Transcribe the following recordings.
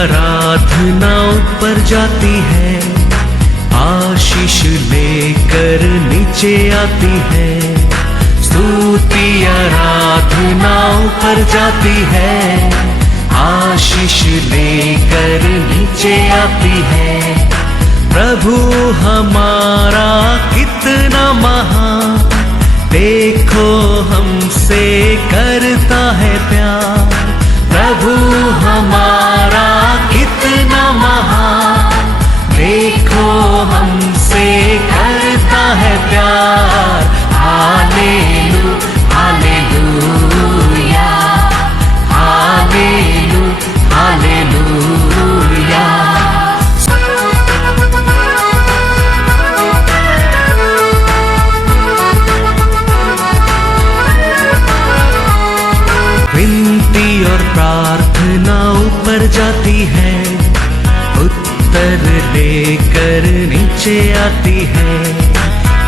आराधना ऊपर जाती है, आशीष लेकर नीचे आती है। स्तुति आराधना ऊपर जाती है, आशीष लेकर नीचे आती है। प्रभु हमारा कितना महान, देखो हमसे करता है प्यार। प्रभु हमारा कितना महान, देखो हमसे करता है प्यार। हालेलू हालेलूया, हालेलू हालेलूया। विनती और प्रार्थना ऊपर जाती है, उत्तर लेकर नीचे आती है।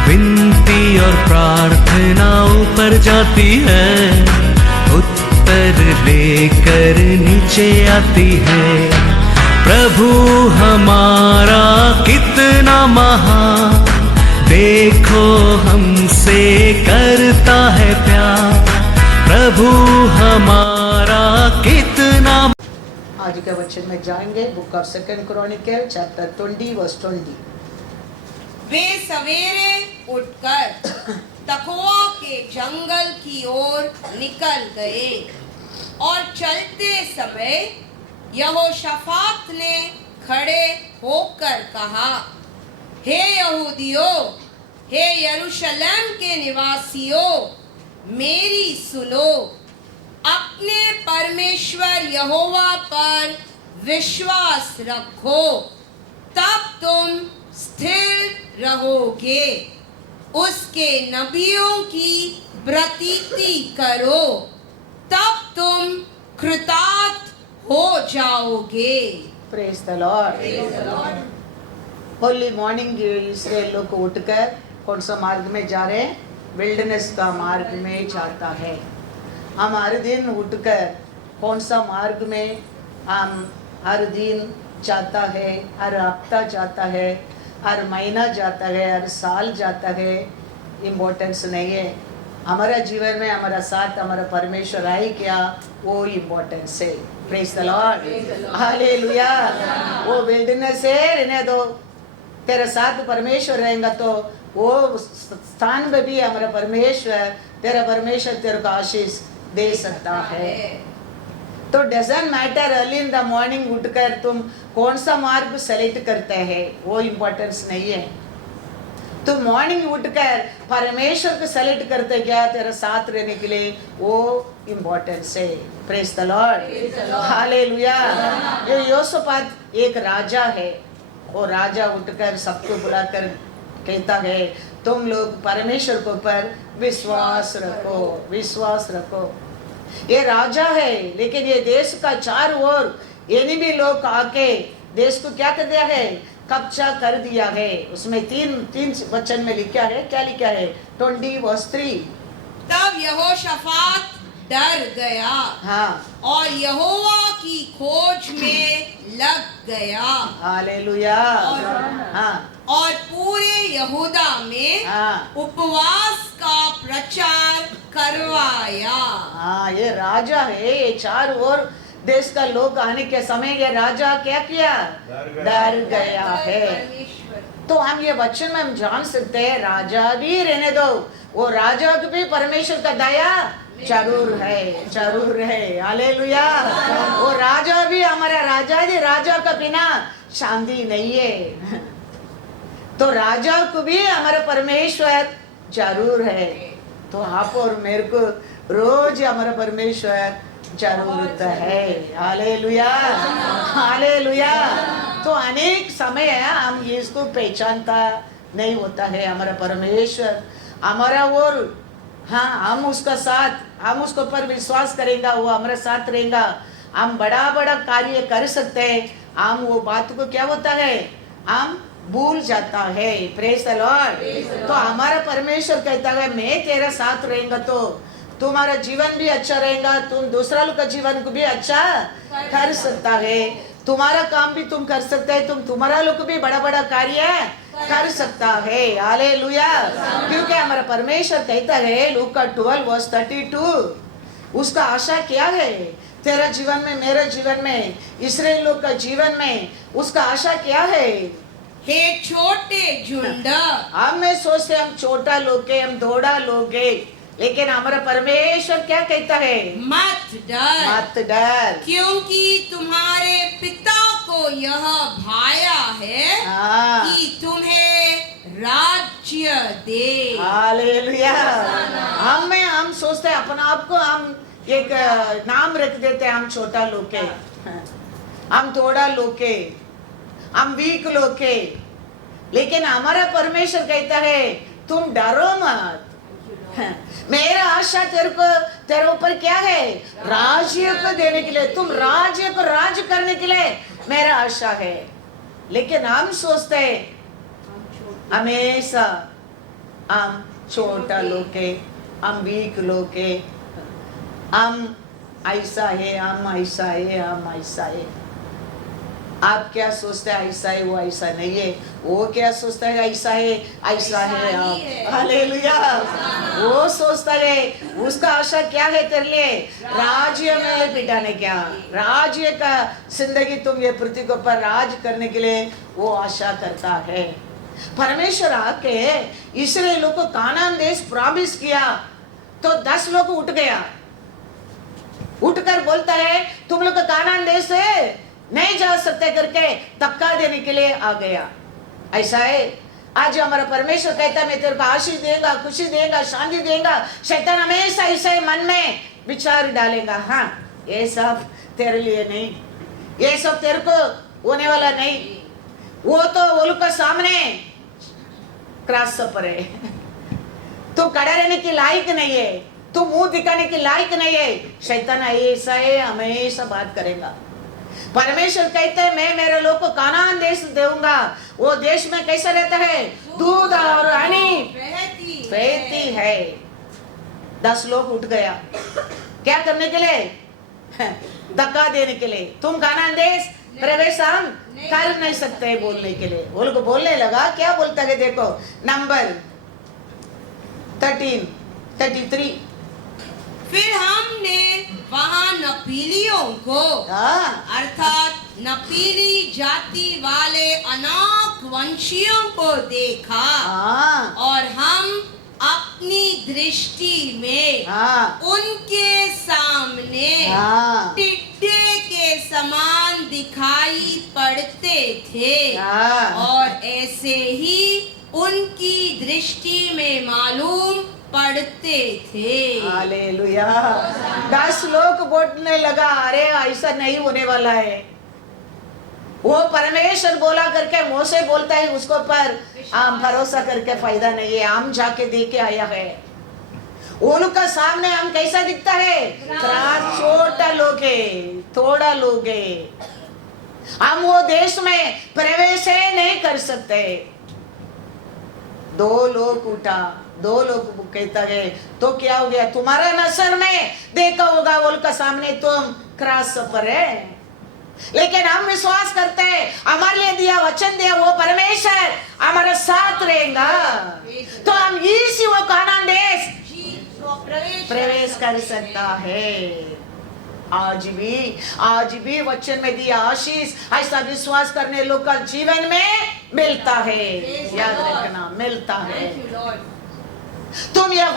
विनती और प्रार्थना ऊपर जाती है, उत्तर लेकर नीचे आती है। प्रभु हमारा कितना महान, देखो हमसे करता है प्यार। प्रभु हमारा कितना। आज के वचन में जाएंगे book of second chronicle chapter 20 verse 20। वे सवेरे उठकर तकोआ के जंगल की ओर निकल गए और चलते समय यहोशाफात ने खड़े होकर कहा, हे यहूदियों, हे यरूशलेम के निवासियों, मेरी सुनो। अपने परमेश्वर यहोवा पर विश्वास रखो, तब तुम स्थिर रहोगे। उसके नबियों की प्रतीति करो, तब तुम कृतार्थ हो जाओगे। Praise the Lord. Holy morning Israel लोग उठकर कौन सा मार्ग में जा रहे हैं? विल्डरनेस का मार्ग में जाता है। हम हर दिन उठकर कौन सा मार्ग में हम हर दिन जाता है, हर हफ्ता जाता है, हर महीना जाता है, हर साल जाता है, इम्पोर्टेंस नहीं है। हमारा जीवन में हमारा साथ हमारा परमेश्वर आए क्या, वो इम्पोर्टेंस है। Praise the Lord, hallelujah. वो विल्डरनेस है, रहने दो। तेरे साथ परमेश्वर रहेगा तो वो स्थान में भी हमारा परमेश्वर, तेरा परमेश्वर तेरे को आशीष दे सकता है। तो doesn't matter early in the morning उठकर तुम कौन सा मार्ग सेलेक्ट करते हैं, वो इम्पोर्टेंस नहीं है। तो मॉर्निंग उठकर परमेश्वर को सेलेक्ट करते क्या, तेरा साथ रहने के लिए, वो इम्पोर्टेंस है। Praise the Lord, hallelujah. ये योशाफात एक राजा है, वो राजा उठकर सबको बुलाकर कहता है, तुम लोग परमेश्वर के ऊपर विश्वास रखो, विश्वास रखो। ये राजा है, लेकिन ये देश का चारों ओर एनिमी लोग आके देश को क्या कर दिया है, कब्जा कर दिया है। उसमें तीन वचन में लिखा है, क्या लिखा है? 20 वर्स 3। तब यहोशाफात डर गया, हाँ, और यहोवा की खोज में लग गया। हालेलुया। हाँ, और पूरे यहूदा में हाँ, उपवास का प्रचार करवाया। हाँ, ये राजा है। ये चार ओर देश का लोग आने के समय ये राजा क्या किया? डर गया है। तो हम ये वचन में हम जान सकते हैं, राजा भी रहने दो, वो राजा को भी परमेश्वर का दया जरूर है, जरूर है। हालेलुया। वो राजा भी हमारा राजा जी, राजा का बिना शांति नहीं है। तो राजा को भी हमारा परमेश्वर जरूर है। तो आप और मेरे को रोज हमारा परमेश्वर जरूरत है। Hallelujah, hallelujah. तो अनेक समय हम इसको पहचानता नहीं होता है। हमारा परमेश्वर हमारा और हाँ, हम उसका साथ, हम उसके ऊपर विश्वास करेंगे, वो हमारे साथ रहेगा। हम बड़ा बड़ा कार्य कर सकते हैं। हम वो बात को क्या होता है, हम भूल जाता है। Praise the Lord. तो हमारा परमेश्वर कहता है, मैं तेरे साथ रहेगा तो तुम्हारा जीवन भी अच्छा रहेगा, तुम दूसरा लोग का जीवन को भी अच्छा कर सकता है। तुम्हारा काम भी तुम कर सकते हैं, तुम्हारा लोग भी बड़ा बड़ा कार्य कर सकता है। हालेलुया। क्योंकि हमारा परमेश्वर कहता है लूका 12:32, उसका आशा क्या है तेरा जीवन में, मेरे जीवन में, इस्राएल लोग का जीवन में, उसका आशा क्या है? हे छोटे झुंड, हमें सोचते हम छोटा लोग के, हम थोड़ा लोग है, लेकिन हमारा परमेश्वर क्या कहता है? मत डर, मत डर, क्योंकि तुम्हारे पिता को यह भाया है हाँ। कि तुम्हें राज्य दे। हालेलुया। हम सोचते हैं अपना आप को, हम एक नाम रख देते हैं, हम छोटा लोग के, हम थोड़ा लोग के, हम वीक लोग के, लेकिन हमारा परमेश्वर कहता है तुम डरो मत, मेरा आशा तेरे ऊपर क्या है? राज्य को देने के लिए, तुम राज्य को राज करने के लिए मेरा आशा है। लेकिन हम सोचते हैं हमेशा हम छोटा लोग के, हम वीक लोग के, हम ऐसा है, हम ऐसा है, हम ऐसा है। आप क्या सोचते हैं ऐसा है, वो ऐसा नहीं है। वो क्या सोचता है ऐसा है, ऐसा है आप। हालेलुया। वो सोचता है, उसका आशा क्या है तेरे लिए? राज्य में बिठाने, क्या राज्य का जिंदगी तुम ये पृथ्वी के ऊपर राज करने के लिए वो आशा करता है। परमेश्वर आके इस्राएल को कानान देश प्रॉमिस किया तो 10 लोग उठ गया, उठकर बोलता है तुम लोग कानान देश से नहीं जा सकते करके धक्का देने के लिए आ गया। ऐसा है आज हमारा परमेश्वर कहता है मैं तेरे को आशीष देगा, खुशी देगा, शांति देगा। शैतान हमेशा ऐसे मन में विचार डालेगा, हाँ ये सब तेरे लिए नहीं, ये सब तेरे को होने वाला नहीं, वो तो वो लोग का सामने क्रॉस पर है, तू खड़ा रहने की लायक नहीं है, तू मुंह दिखाने की लायक नहीं है। शैतान ऐसा है हमेशा बात करेगा। परमेश्वर कहते हैं मैं मेरे लोग को कानान देश दूंगा। वो देश में कैसा रहता है? दूध और हनी बहती है। 10 लोग उठ गया, क्या करने के लिए? धक्का देने के लिए। तुम कानान देश प्रवेश हम कर नहीं सकते बोलने के लिए। वो लोग बोलने लगा, क्या बोलता है देखो, नंबर 33। फिर हमने वहां नपीलियों को, अर्थात नपीली जाति वाले अनाक वंशियों को देखा, और हम अपनी दृष्टि में उनके सामने टिड्डे के समान दिखाई पड़ते थे, और ऐसे ही उनकी दृष्टि में मालूम पढ़ते थे। हालेलुया। 10 लोग बोलने लगा अरे ऐसा नहीं होने वाला है। वो परमेश्वर बोला करके मोसे बोलता है, उसको पर हम भरोसा करके फायदा नहीं है। हम जाके देख के आया है, वो लोग का सामने हम कैसा दिखता है? छोटा लोग है, थोड़ा लोग है, हम वो देश में प्रवेश नहीं कर सकते। 2 लोग उठा, 2 लोग कहता है तो क्या हो गया? तुम्हारा नजर में देखा होगा वो का सामने तुम क्रॉस पर है, लेकिन हम विश्वास करते हैं हमारे लिए दिया वचन दिया वो परमेश्वर हमारे साथ रहेगा, तो हम इसी वो कानान देश प्रवेश कर सकता है। आज भी वचन में दिया आशीष ऐसा विश्वास करने लोग का जीवन में मिलता है। याद रखना, मिलता है। तुम यह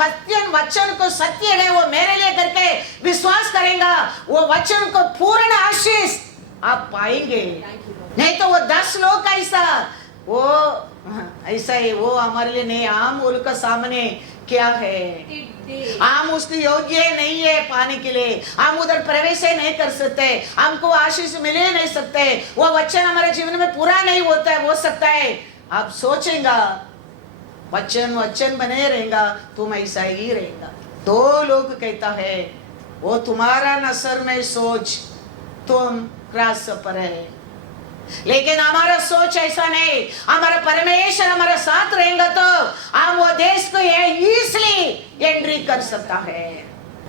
वचन को सत्य है वो मेरे लिए करके विश्वास करेगा, वो वचन को पूर्ण आशीष आप पाएंगे। नहीं तो वो 10 लोग का ऐसा है वो हमारे लिए नहीं। हम उनका सामने क्या है? हम उसके योग्य नहीं है पाने के लिए, हम उधर प्रवेश नहीं कर सकते, हमको आशीष मिले नहीं सकते, वो वचन हमारे जीवन में पूरा नहीं होता है। हो सकता है आप सोचेगा वचन बने रहेगा, तुम ऐसा ही रहेगा। 2 लोग कहता है वो तुम्हारा नजर में सोच तुम क्रॉस पर है, लेकिन हमारा सोच ऐसा नहीं। हमारा परमेश्वर हमारे साथ रहेगा तो हम वो देश को इजीली एंट्री कर सकता है।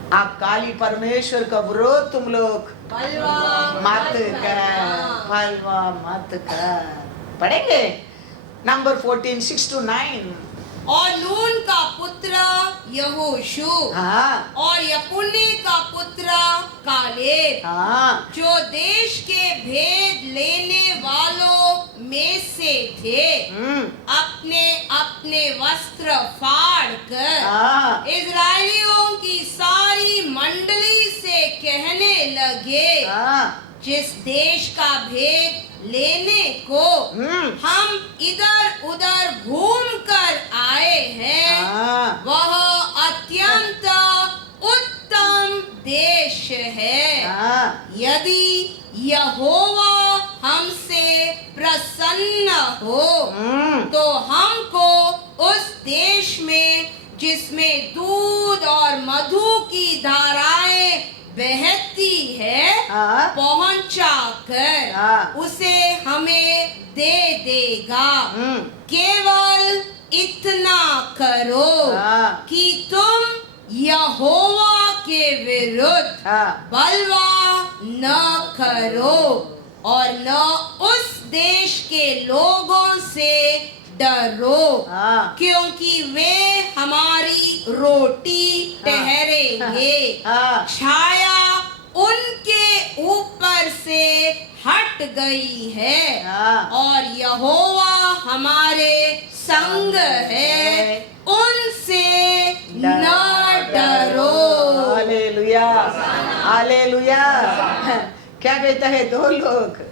आप काली परमेश्वर का विरोध तुम लोग मत कर, भलवा मत कर। पढ़ेंगे नंबर 14 6 to 9। और नून का पुत्र यहोशू हाँ और यपुन्ने का पुत्र कालेब, हाँ जो देश के भेद लेने वालों में से थे, अपने अपने वस्त्र फाड़ कर हाँ इजरायलियों की सारी मंडली से कहने लगे, हाँ जिस देश का भेद लेने को हम इधर उधर घूम कर आए हैं, हाँ वह अत्यंत उत्तम देश है। हाँ यदि यहोवा हमसे प्रसन्न हो तो हमको उस देश में जिसमें दूध और मधु की धाराएं बहती है हाँ पहुंचा कर हाँ। उसे हमें दे देगा। केवल इतना करो हाँ। कि तुम यहोवा के विरुद्ध हाँ बलवा न करो और न उस देश के लोगों से डरो, हाँ क्योंकि वे हमारी रोटी ठहरेंगे। हाँ छाया उनके ऊपर से हट गई है हाँ और यहोवा हमारे संग है, उनसे न डरो। Hallelujah hallelujah. क्या कहता है दो लोग,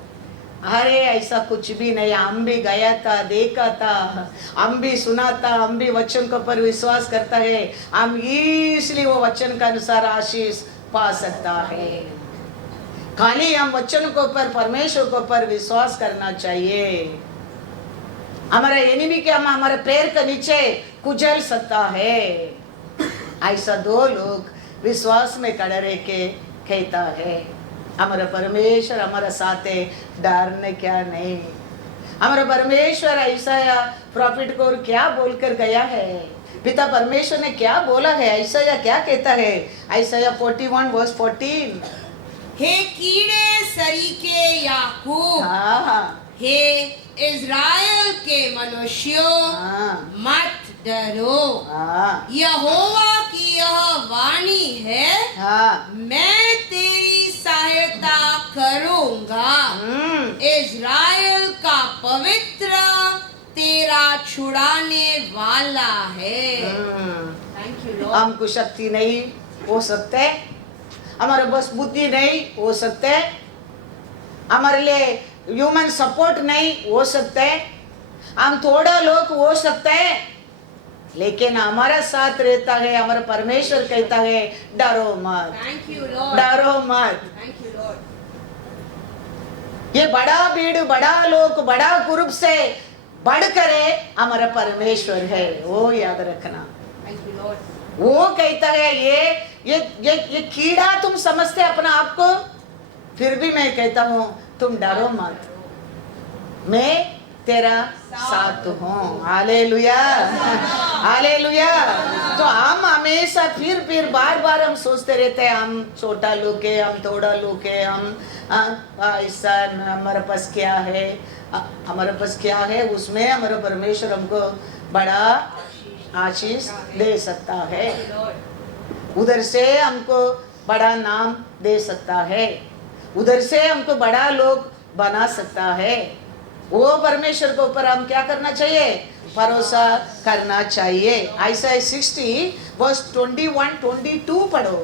अरे ऐसा कुछ भी नहीं, हम भी गया था, देखा था, हम भी सुना था, हम भी वचन के ऊपर विश्वास करता है, हम इसलिए वो वचन के अनुसार आशीष पा सकता है। खाली हम वचन के ऊपर परमेश्वर के ऊपर विश्वास करना चाहिए। हमारा एनिमी के हम हमारे पैर के नीचे कुचल सकता है। ऐसा दो लोग विश्वास में खड़े रह के कहता है, हमारा परमेश्वर हमारा साथ है, डरने क्या नहीं। हमारा परमेश्वर ऐसा या प्रॉफिट को क्या बोलकर गया है, पिता परमेश्वर ने क्या बोला है, ऐसा या क्या कहता है। ऐसा या 41 वर्स 14। हे कीड़े सरीके याकूब, हाँ हे इज़राइल के मनुष्यों, हाँ मत डरो। हाँ यहोवा की यह वाणी है, हाँ मैं तेरी सहायता करूंगा। इज़राइल का पवित्र तेरा छुड़ाने वाला है। Thank you Lord. हमको शक्ति नहीं हो सकते, हमारे बस बुद्धि नहीं हो सकते, हमारे लिए ह्यूमन सपोर्ट नहीं हो सकते, हम थोड़ा लोग हो सकते हैं, लेकिन हमारा साथ रहता है। हमारा परमेश्वर कहता है डरो मत, थैंक यू लॉर्ड। डरो मत। Thank you Lord. ये बड़ा भीड़, बड़ा लोग, बड़ा ग्रुप से बढ़कर हमारा परमेश्वर है, वो याद रखना। Thank you Lord. वो कहता है ये कीड़ा तुम समझते अपना आप को, फिर भी मैं कहता हूँ तुम डरो मत, मैं तेरा साथ हूँ। Hallelujah hallelujah. तो हम हमेशा फिर बार बार हम सोचते रहते हैं, हम छोटा लोग है, हम थोड़ा लोग है, हम ऐसा हमारे पास क्या है, हमारे पास क्या है, उसमें हमारा परमेश्वर हमको बड़ा आशीष दे सकता है, उधर से हमको बड़ा नाम दे सकता है, उधर से हमको बड़ा लोग बना सकता है। वो परमेश्वर के ऊपर हम क्या करना चाहिए, भरोसा करना चाहिए। ऐसा 60 वर्स 21-22 पढ़ो।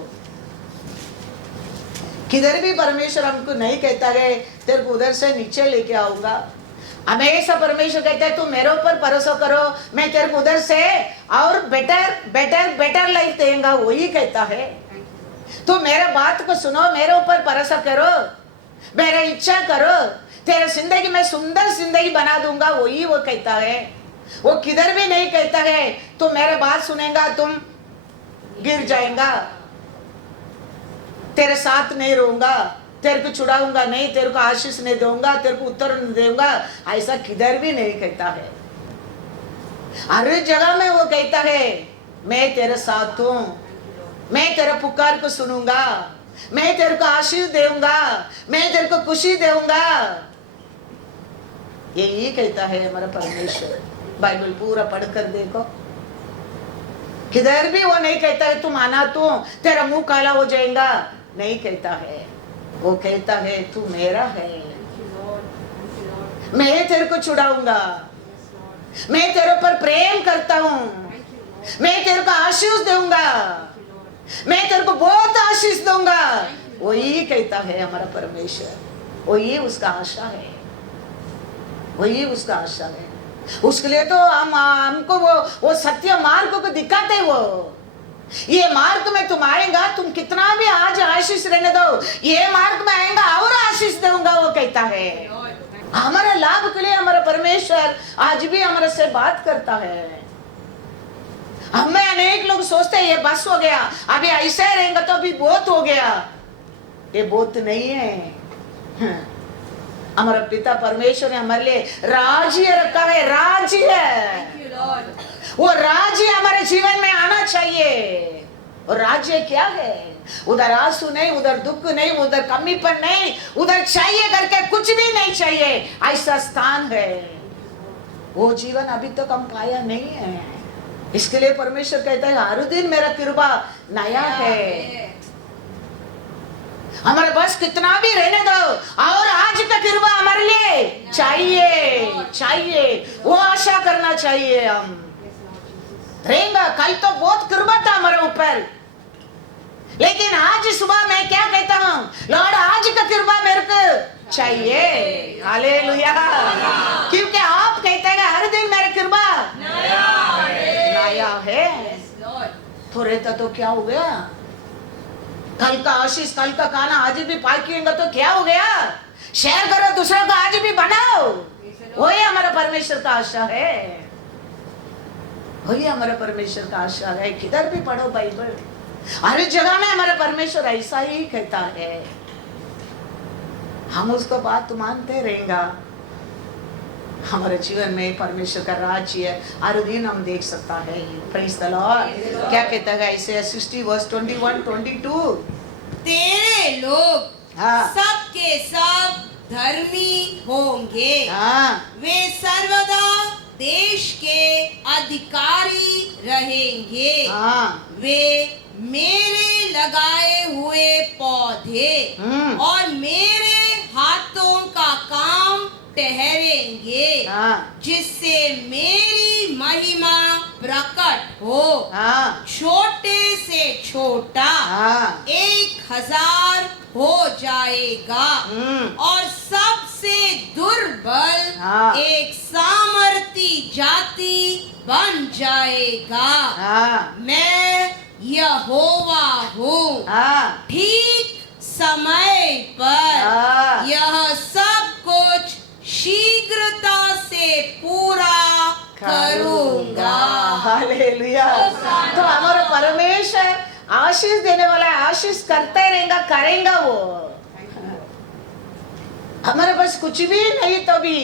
किधर भी परमेश्वर हमको नहीं कहता है तेरे को उधर से नीचे लेके आऊंगा, हमेशा परमेश्वर कहता है तू मेरे ऊपर भरोसा करो, मैं तेरे को उधर से और बेटर लाइफ देगा, वही कहता है। तो मेरा बात को सुनो, मेरे ऊपर भरोसा करो, मेरा इच्छा करो, तेरा जिंदगी में सुंदर जिंदगी बना दूंगा, वही वो कहता है। वो किधर भी नहीं कहता है तो मेरा बात सुनेगा तुम गिर जाएगा, तेरे साथ नहीं रहूंगा, तेरे को छुड़ाऊंगा नहीं, तेरे को आशीष नहीं दूंगा, तेरे को उत्तर नहीं दूंगा, ऐसा किधर भी नहीं कहता है। हर जगह में वो कहता है मैं तेरे साथ हूं, मैं तेरा पुकार को सुनूंगा, मैं तेरे को आशीष दूंगा, मैं तेरे को खुशी दूंगा। यही कहता है हमारा परमेश्वर। बाइबल पूरा पढ़कर देखो, किधर भी वो नहीं कहता है तुम आना तो तेरा मुंह काला हो जाएगा, नहीं कहता है। वो कहता है तू मेरा है, मैं तेरे को छुड़ाऊंगा, मैं तेरे पर प्रेम करता हूं, मैं तेरे को आशीष दूंगा, मैं तेरे को बहुत आशीष दूंगा। वही कहता है हमारा परमेश्वर, वही उसका आशा है, वही उसका आशा है। उसके लिए तो हमको वो सत्य मार्ग को दिखाते। वो ये मार्ग में तुम आएगा, तुम कितना भी आज आशीष रहने दो, ये मार्ग में आएगा और आशीष दूंगा, वो कहता है। हमारा लाभ के लिए हमारा परमेश्वर आज भी हमारे से बात करता है। हमें अनेक लोग सोचते हैं ये बस हो गया, अभी ऐसे रहेंगे तो अभी बहुत हो गया। ये बहुत नहीं है। हमारा पिता परमेश्वर ने हमारे लिए राज्य रखा है, राज्य है। वो राज्य हमारे जीवन में आना चाहिए। और राज्य क्या है? उधर आंसू नहीं, उधर दुख नहीं, उधर कमीपन नहीं, उधर चाहिए करके कुछ भी नहीं चाहिए, ऐसा स्थान है। वो जीवन अभी तक हम पाया नहीं है। इसके लिए परमेश्वर कहता है हर दिन मेरा कृपा नया है। हमारे पास कितना भी रहने दो, और आज का कृपा हमारे लिए चाहिए। वो आशा करना चाहिए। हम रहेंगे, कल तो बहुत कृपा था हमारे ऊपर, लेकिन आज सुबह मैं क्या कहता हूँ, लॉर्ड आज का कृपा मेरे को चाहिए। हालेलुया। क्योंकि आप कहते हैं हर दिन मेरा कृपा नया है। तो रहता तो क्या हो गया, कल का आशीष, कल का खाना आज भी पाकेंगे तो क्या हो गया, शेयर करो दूसरों को, आज भी बनाओ। वही हमारा परमेश्वर का आशा है, वही हमारा परमेश्वर का आशा है। किधर भी पढ़ो बाइबल, हर जगह में हमारा परमेश्वर ऐसा ही कहता है। हम उसको बात मानते रहेंगे, हमारे जीवन में परमेश्वर का राज्य हर दिन हम देख सकता है। Praise the Lord. क्या कहता है इसे 60 वर्स 21 22, तेरे लोग हाँ। सबके सब धर्मी होंगे, हाँ। वे सर्वदा देश के अधिकारी रहेंगे। हाँ। वे मेरे लगाए हुए पौधे और मेरे हाथों का काम ठहरेंगे, हाँ। जिससे मेरी महिमा प्रकट हो। हाँ। छोटे से छोटा हाँ। 1000 हो जाएगा और सबसे दुर्बल हाँ। एक सामर्थी जाति बन जाएगा। हाँ। मैं यहोवा हूँ, हाँ। ठीक समय पर हाँ। यह सब कुछ शीघ्रता से पूरा करूंगा। हालेलुया। तो हमारा परमेश्वर आशीष देने वाला है, आशीष करते रहेगा, करेगा वो। हमारे पास कुछ भी नहीं तो भी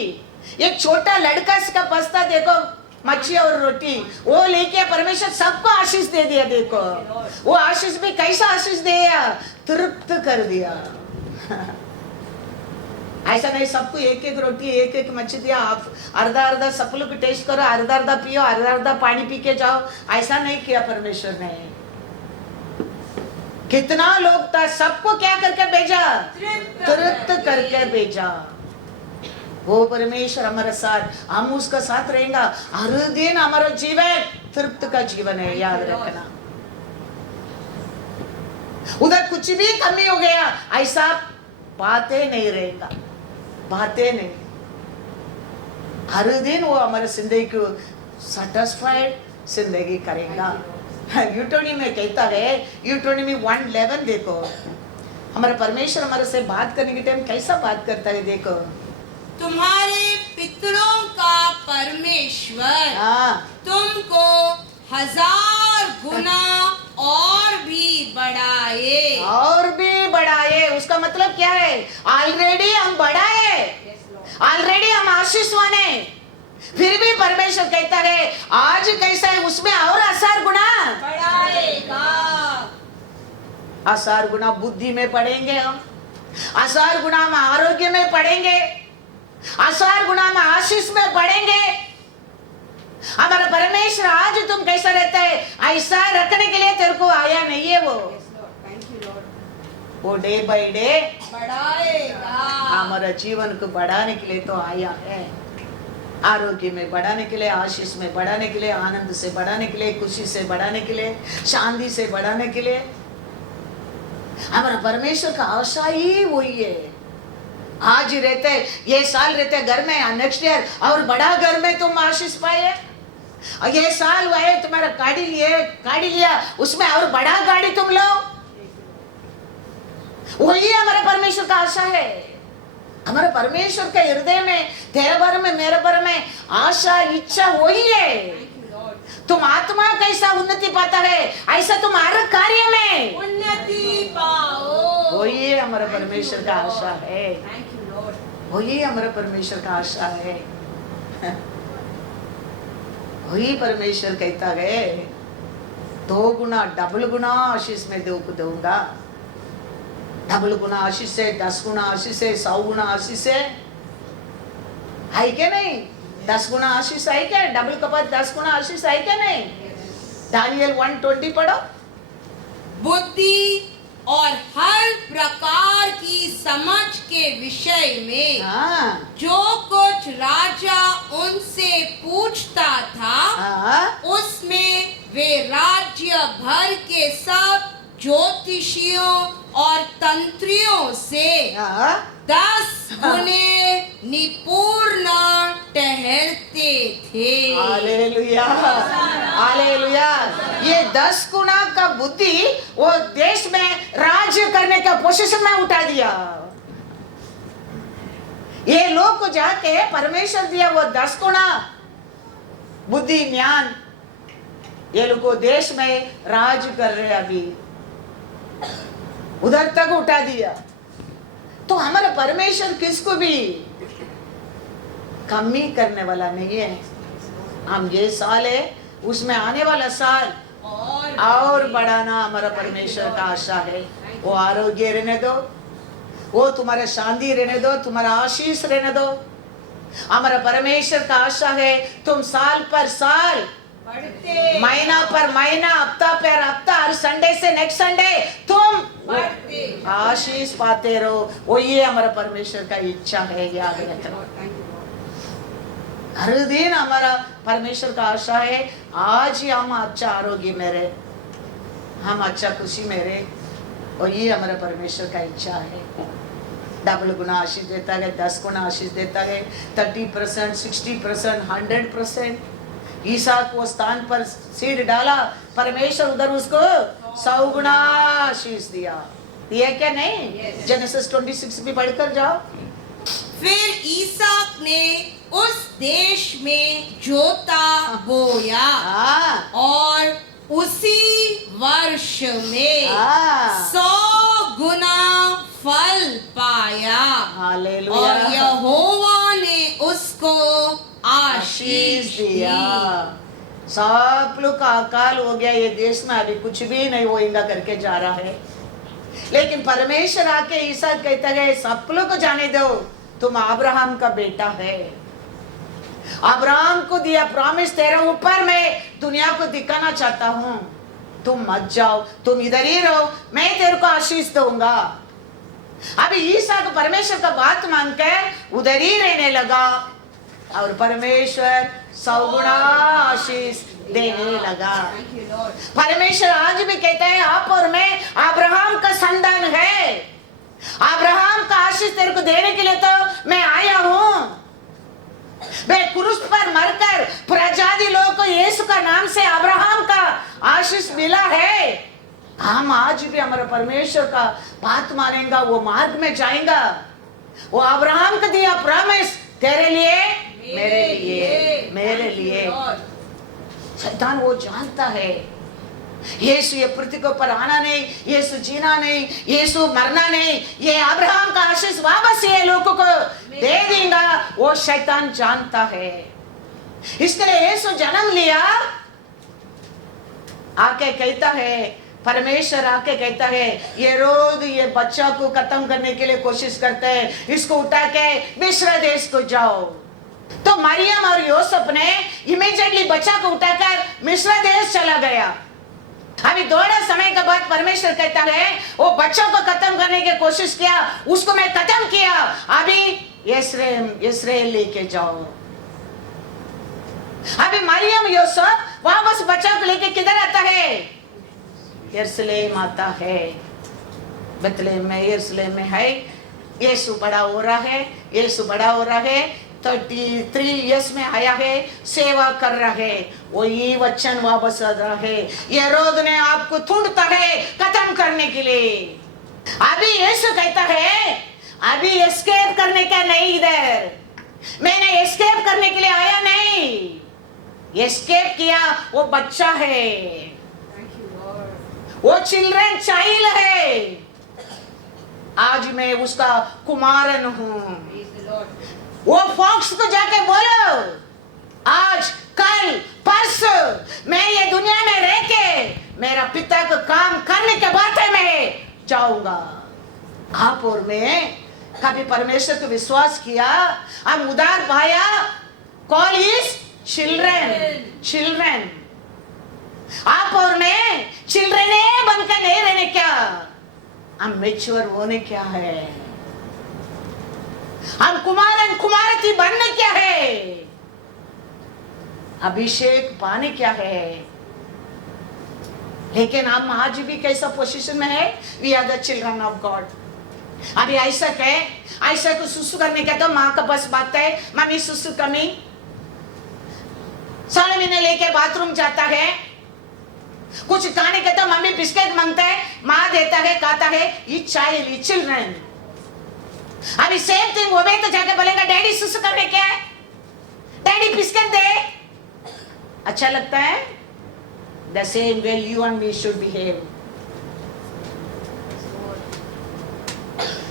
एक छोटा लड़का इसका बस्ता देखो, मच्छी और रोटी, वो लेके परमेश्वर सबको आशीष दे दिया। देखो वो आशीष भी कैसा आशीष दिया, तृप्त कर दिया। ऐसा नहीं सबको एक एक रोटी एक एक मच्छी दिया, आप अर्धा अर्धा सब लोग टेस्ट करो, अर्धा अर्धा पियो, अर्धा अर्धा पानी पी के जाओ, ऐसा नहीं किया परमेश्वर ने। कितना लोग था, सबको क्या करके भेजा, तृप्त करके भेजा। वो परमेश्वर हमारे साथ, हम उसका साथ रहेगा। हर दिन हमारा जीवन तृप्त का जीवन है, याद रखना। उधर कुछ भी कमी हो गया ऐसा बातें नहीं रहेगा, बातें नहीं। हर दिन वो हमारे जिंदगी को सैटिस्फाइड जिंदगी करेगा। यूटोनी में कहता है, यूटोनी में 1:11 देखो, हमारा परमेश्वर हमारे से बात करने के टाइम कैसा बात करता है। देखो, तुम्हारे पितरों का परमेश्वर तुमको 1000 गुना और भी बढ़ाए, और भी बढ़ाए। उसका मतलब क्या है, ऑलरेडी हम बढ़ाए, ऑलरेडी हम आशीषवान है, फिर भी परमेश्वर कहता है आज कैसा है उसमें और 1000 गुना बढ़ाएगा। हजार गुना बुद्धि में पढ़ेंगे हम, हजार गुना हम आरोग्य में पढ़ेंगे, हजार गुना हम आशीष में पढ़ेंगे। हमारा परमेश्वर आज तुम कैसा रहता है ऐसा रखने के लिए तेरे को आया नहीं है वो डे बाय डे बढ़ाएगा। हमारा जीवन को बढ़ाने के लिए तो आया है, आरोग्य में बढ़ाने के लिए, आशीष में बढ़ाने के लिए, आनंद से बढ़ाने के लिए, खुशी से बढ़ाने के लिए, शांति से बढ़ाने के लिए। हमारा परमेश्वर का आशा ही वही है। आज ही रहते, ये साल रहते घर में, नेक्स्ट ईयर और बड़ा घर में तुम आशीष पाए। ये साल हुआ है तुम्हारा गाड़ी लिया उसमें और बड़ा गाड़ी तुम लो। वही हमारे परमेश्वर का आशा है। हमारे परमेश्वर के हृदय में तेरे बारे में मेरे बारे में आशा इच्छा वही है। तुम आत्मा कैसा उन्नति पाता है ऐसा तुम हर कार्य में उन्नति पाओ। वही है हमारे परमेश्वर का आशा है। वही हमारे परमेश्वर का आशा है। वही परमेश्वर कहता है 2 गुना डबल गुना आशीष में दूंगा। डबल गुना आशीष है, 10 गुना आशीष है, 100 गुना आशीष है क्या नहीं? 10 गुना आशीष है क्या? डबल के बाद 10 गुना आशीष है क्या नहीं? दानियल 1:20 पढ़ो। बुद्धि और हर प्रकार की समझ के विषय में जो कुछ राजा उनसे पूछता था उसमें वे राज्य भर के सब ज्योतिषियों और तंत्रियों से 10 गुने निपुण ठहरते थे। Hallelujah, hallelujah. ये 10 गुना का बुद्धि वो देश में राज्य करने का पोजीशन में उठा दिया। ये लोग को जाके परमेश्वर दिया वो 10 गुना बुद्धि ज्ञान, ये लोग को देश में राज कर रहे अभी उधर तक उठा दिया। तो हमारा परमेश्वर किसको भी कमी करने वाला नहीं है। हम ये साल है उसमें आने वाला साल और बढ़ाना हमारा परमेश्वर का आशा है। वो आरोग्य रहने दो, वो तुम्हारा शांति रहने दो, तुम्हारा आशीष रहने दो। हमारा परमेश्वर का आशा है तुम साल पर साल, महीना पर महीना, हफ्ता पर हफ्ता, हर संडे से नेक्स्ट संडे तुम आशीष पाते रहो। वो ये हमारा परमेश्वर का इच्छा है। याद रखना हर दिन हमारा परमेश्वर का आशा है आज ही हम अच्छा आरोग्य में रहे, हम अच्छा खुशी में रहे। और ये हमारा परमेश्वर का इच्छा है। डबल गुना आशीष देता है, 10 गुना आशीष देता है, 30%, 60%, 100%। ईसाक वो स्थान पर सीड डाला, परमेश्वर उधर उसको 100 गुना आशीष दिया क्या नहीं? जेनेसिस 26 भी पढ़कर जाओ। फिर ईसाक ने उस देश में जोता बोया और उसी वर्ष में 100 गुना फल पाया। हालेलुया। और यहोवा ने उसको आशीष दिया। सब लोग का अकाल हो गया ये देश में, अभी कुछ भी नहीं होएगा करके जा रहा है। लेकिन परमेश्वर आके ईसाक कहता है सब लोग को जाने दो, तुम अब्राहम का बेटा है। अब्राहम को दिया प्रॉमिस तेरे ऊपर मैं दुनिया को दिखाना चाहता हूँ। तुम मत जाओ, तुम इधर ही रहो, मैं तेरे को आशीष दूंगा। अभी ईसाक परमेश्वर का बात मानकर उधर ही रहने लगा और परमेश्वर 100 गुना आशीष देने लगा। परमेश्वर आज भी कहता है आप और मैं अब्राहम का संतान है। अब्राहम का आशीष तेरे को देने के लिए तो मैं आया हूँ। मैं क्रूस पर मरकर प्रजाति लोगों को यीशु का नाम से अब्राहम का आशीष मिला है। हम आज भी हमारा परमेश्वर का बात मानेगा, वो मार्ग में जाएगा। वो अब्राहम का दिया प्रॉमिस तेरे लिए, मेरे लिए, मेरे लिए। शैतान वो जानता है यीशु ये पृथ्वी के ऊपर आना नहीं, यीशु जीना नहीं, यीशु मरना नहीं, ये अब्राहम का आशीष वापस ये लोगों को दे देगा। वो शैतान जानता है। इसके लिए यीशु जन्म लिया, आके कहता है परमेश्वर आके कहता है ये रोज ये बच्चा को खत्म करने के लिए कोशिश करते हैं, इसको उठा के मिस्र देश को जाओ। तो मरियम और यूसुफ ने इमीडिएटली बच्चा को उठाकर मिस्र देश चला गया। अभी थोड़ा समय के बाद परमेश्वर कहता है वो बच्चों को खत्म करने की कोशिश किया, उसको मैं खत्म किया, अभी इस्राएल लेके जाओ। अभी मरियम यूसुफ वापस बच्चा को लेके किधर आता है? यरूशलेम आता है। बेथलेहम में, यरूशलेम में है। यीशु बड़ा हो रहा है, यीशु बड़ा हो रहा है। 33 इयर्स में आया है, सेवा कर रहा है, वही वचन वापस आ रहा है। हेरोद ने आपको ढूंढता है खत्म करने के लिए। अभी यीशु कहता है अभी एस्केप करने का नहीं, इधर मैंने एस्केप करने के लिए आया नहीं। एस्केप किया वो बच्चा है, वो चिल्ड्रन चाइल्ड है। आज मैं उसका कुमारन हूं। वो फॉक्स को जाके बोलो आज कल परसों मैं ये दुनिया में रह के मेरा पिता को काम करने के बाद है मैं जाऊंगा। आप और मैं कभी परमेश्वर को विश्वास किया, हम उदार पाया, कॉल इज चिल्ड्रन। आप और मैं चिल्ड्रन बनकर नहीं रहने, क्या हम मैच्योर होने क्या है, हम कुमारन कुमारती बनने क्या है, अभिषेक पाने क्या है। लेकिन हम आज भी कैसा पोजीशन में है? We are the children of god. अभी ऐसा है, ऐसा को सुसु करने का तो माँ का बस बात है, मम्मी सुसु कमी, 6 महीने लेके बाथरूम जाता है, कुछ खाने का तो मम्मी बिस्किट मांगता है, माँ देता है, खाता है। ये चाइल्ड, ये चिल्ड्रन। अभी सेम थिंग वो भी तो जाके बोलेगा डैडी सुसु करने क्या है, डैडी बिस्किट दे, अच्छा लगता है? The same way you and me should behave.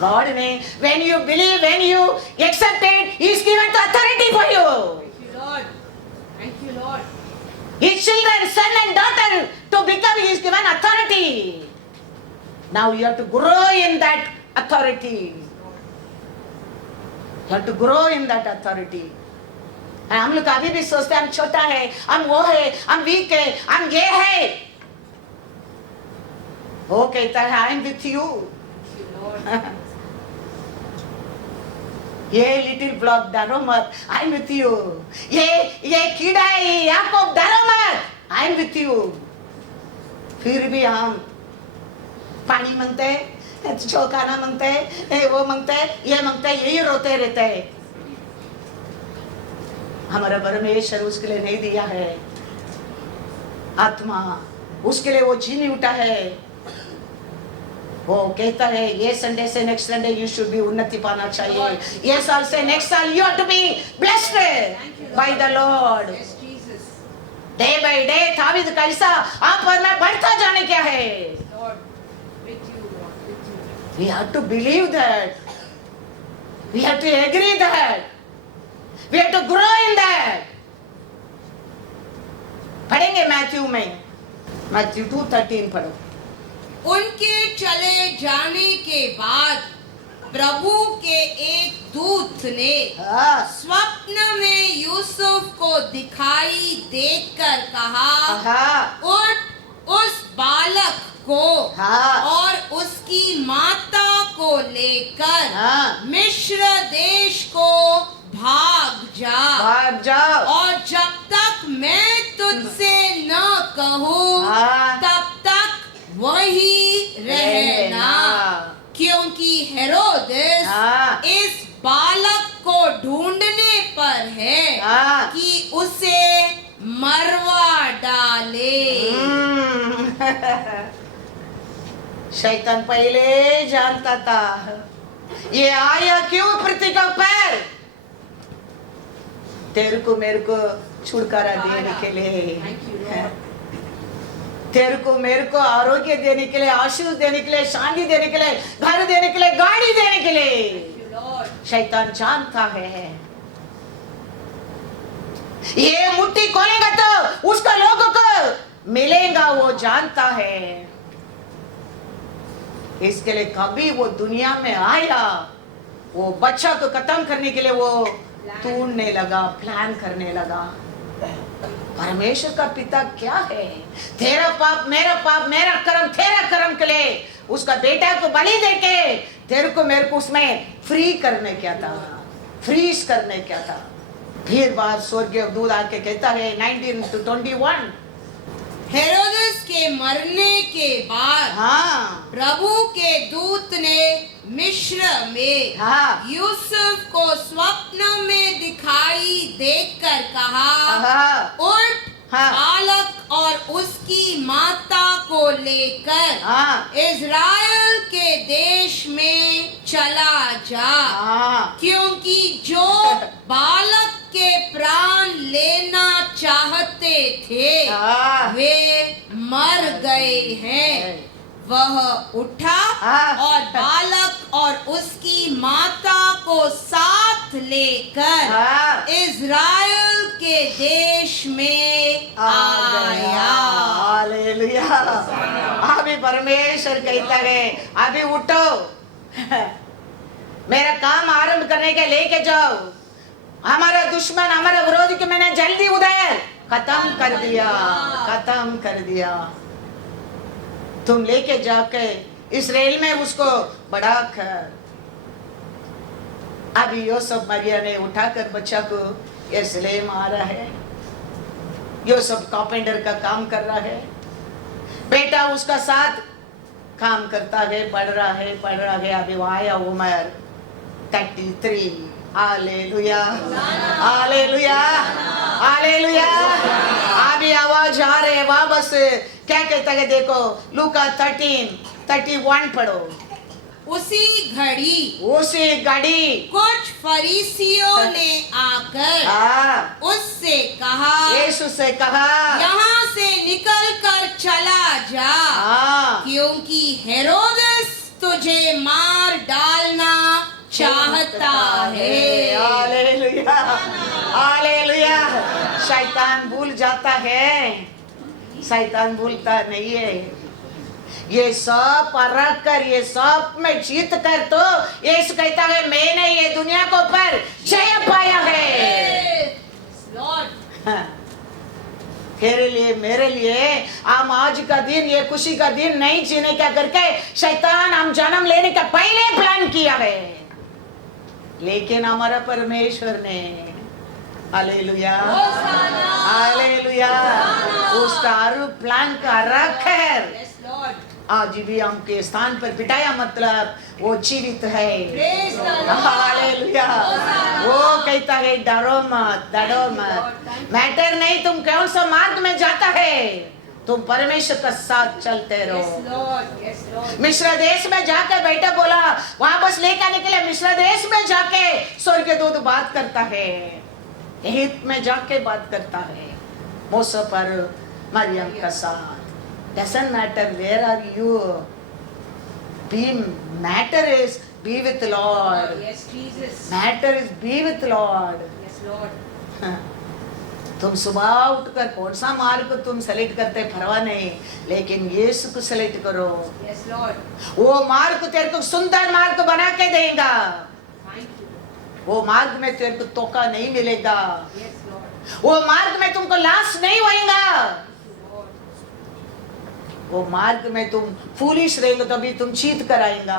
God ने when you believe, when you accept it, He is given the authority for you. Thank you, Lord. Thank you, Lord. His children, son and daughter, to become He is given authority. Now you have to grow in that authority. You have to grow in that authority. हम लोग अभी भी सोचते हैं हम छोटा है, हम वो है, हम वीक है, हम ये है। वो कहता है आई एम विथ यू। ये लिटिल ब्लॉक डरो मत, आई एम विथ यू। ये कीड़ा है याकूब, डरो मत, आई एम विथ यू। फिर भी हम पानी मांगते हैं, चौखाना मांगते हैं, वो मांगते हैं, ये मांगते हैं, यही रोते रहते हैं। हमारा परमेश्वर उसके लिए नहीं दिया है आत्मा, उसके लिए वो जी नहीं उठा है। वो कहता है ये संडे से next Sunday you should be उन्नति पाना चाहिए, ये साल से नेक्स्ट साल you have to be blessed by the Lord. Day by day तावीद कैसा आप और मैं बढ़ता जाने क्या है। We have to believe that, we have to agree that, we have to grow in that. पढ़ेंगे मैथ्यू में, मैथ्यू 2:13 पढ़ो। उनके चले जाने के बाद प्रभु के एक दूत ने स्वप्न में यूसुफ को दिखाई देकर कहा, उठ उस बालक को और उसकी माता को लेकर मिस्र देश को भाग जा और जब तक मैं तुझसे न कहूँ तब तक वही रहना, क्योंकि हेरोदेस इस बालक को ढूंढने पर है कि उसे मरवा डाले। शैतान पहले जानता था ये आया क्यों पृथ्वी का पर, तेरे को मेरे को छुटकारा देने के लिए, तेरे को मेरे को आरोग्य देने के लिए, आशीष देने के लिए, शांति देने के लिए, घर देने के लिए, गाड़ी देने के लिए। शैतान जानता है ये मुट्ठी खोलेगा तो उसका लोगों को मिलेगा, वो जानता है। इसके लिए कभी वो दुनिया में आया, वो बच्चा को खत्म करने के लिए वो तोड़ने लगा, प्लान करने लगा। परमेश्वर का पिता क्या है? तेरा पाप मेरा कर्म तेरा कर्म के लिए उसका बेटा को बलि देके तेरे को मेरे को उसमें फ्री करने क्या था, फ्रीज करने क्या था। फिर बात स्वर्गीय दूत आके कहता है 19-21, हेरोदेस के मरने के बाद हाँ प्रभु के दूत ने मिस्र में हाँ यूसुफ को स्वप्न में दिखाई देखकर कहा, हाँ उठ हाँ। बालक और उसकी माता को लेकर हाँ इज़राइल के देश में चला जा, हाँ क्योंकि जो बालक के प्राण लेना चाहते थे हाँ। वे मर गए हैं। वह उठा हाँ। और बालक और उसकी माता को साथ लेकर हाँ। इज़राइल के देश में आया। हालेलुया। अभी परमेश्वर कहता है अभी उठो, मेरा काम आरंभ करने के लेके जाओ। हमारा दुश्मन हमारा विरोधी के मैंने जल्दी उधर खत्म कर दिया, खत्म कर दिया। तुम लेके जाके इस्राएल में उसको बड़ा कर। अभी यूसुफ मरिया ने उठाकर बच्चा को यरूशलेम आ रहा है। यूसुफ कारपेंटर का काम कर रहा है, बेटा उसका साथ काम करता है, पढ़ रहा है। अभी वो आया उमर 33। Hallelujah, hallelujah, hallelujah. अभी आवाज आ रहे वापस क्या कहता है देखो, लूका 13:31 पढ़ो। उसी घड़ी कुछ फरीसियों ने आकर उससे कहा, यीशु से कहा यहाँ से निकल कर चला जा, क्योंकि हेरोदेस तुझे मार डालना चाहता है। Hallelujah, hallelujah. शैतान भूल जाता है, शैतान भूलता नहीं है। ये सब परख कर, ये सब में जीत कर तो यीशु कहता है मैंने ये दुनिया को पर जय पाया है। तेरे लिए मेरे लिए हम आज का दिन, ये खुशी का दिन नहीं जीने का करके शैतान हम जन्म लेने का पहले प्लान किया है, लेकिन हमारा परमेश्वर ने हालेलुया, हालेलुया, उसका प्लान का रखकर आज भी हम के स्थान पर बिठाया, मतलब वो जीवित है। हालेलुया। वो कहता है डरो मत, डरो मत। मैटर नहीं तुम कौन सा मार्ग में जाता है, तुम परमेश्वर का साथ चलते रहो। मिस्र देश में जाके बेटा बोला, वापस लेकर निकले। मिस्र देश में जाके स्वर्गदूत बात करता है, हित में जाके बात करता है मूसा पर मरियम का साथ। Doesn't matter where are you, matter is be with Lord. Yes, Jesus. Matter is be with Lord. Yes, Lord. तुम सुबह उठकर कौन सा मार्ग तुम सेलेक्ट करते परवाह नहीं, लेकिन यीशु को सेलेक्ट करो। Yes, Lord. वो मार्ग तेरे को सुंदर मार्ग बना के देगा। वो मार्ग में तेरे को धोखा नहीं मिलेगा। Yes, Lord. वो मार्ग में तुमको लाश नहीं होएगा। वो मार्ग में तुम फूलिश रहेंगे तभी तुम जीत कर आएगा,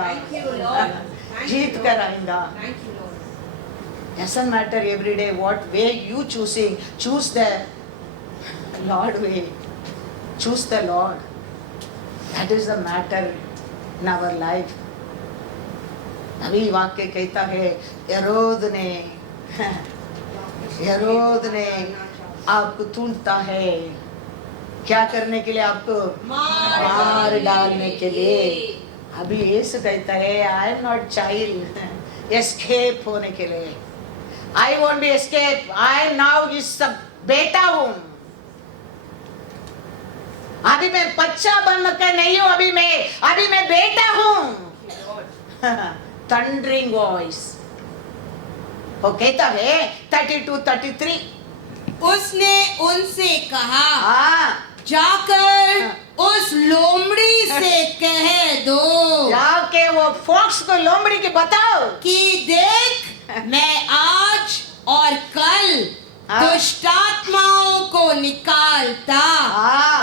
जीत कर आएगा। Doesn't matter every day what way you choosing, choose the Lord way, choose the Lord. That is the matter in our life. अभी वाक्य कहता है हेरोद ने आपको ढूंढता है, क्या करने के लिए? आपको मार डालने के लिए। अभी यीशु कहता है I am not child, escape होने के लिए। I want be escape, I now इस बेटा हूं। अभी मैं बच्चा बनकर नहीं हूं, अभी मैं बेटा हूं। थंडरिंग वॉइस वो कहता है 32-33। उसने उनसे कहा, जाकर उस लोमड़ी से कह दो जाके वो फॉक्स को लोमड़ी की बताओ कि देख मैं आज और कल दुष्ट आत्माओं को निकालता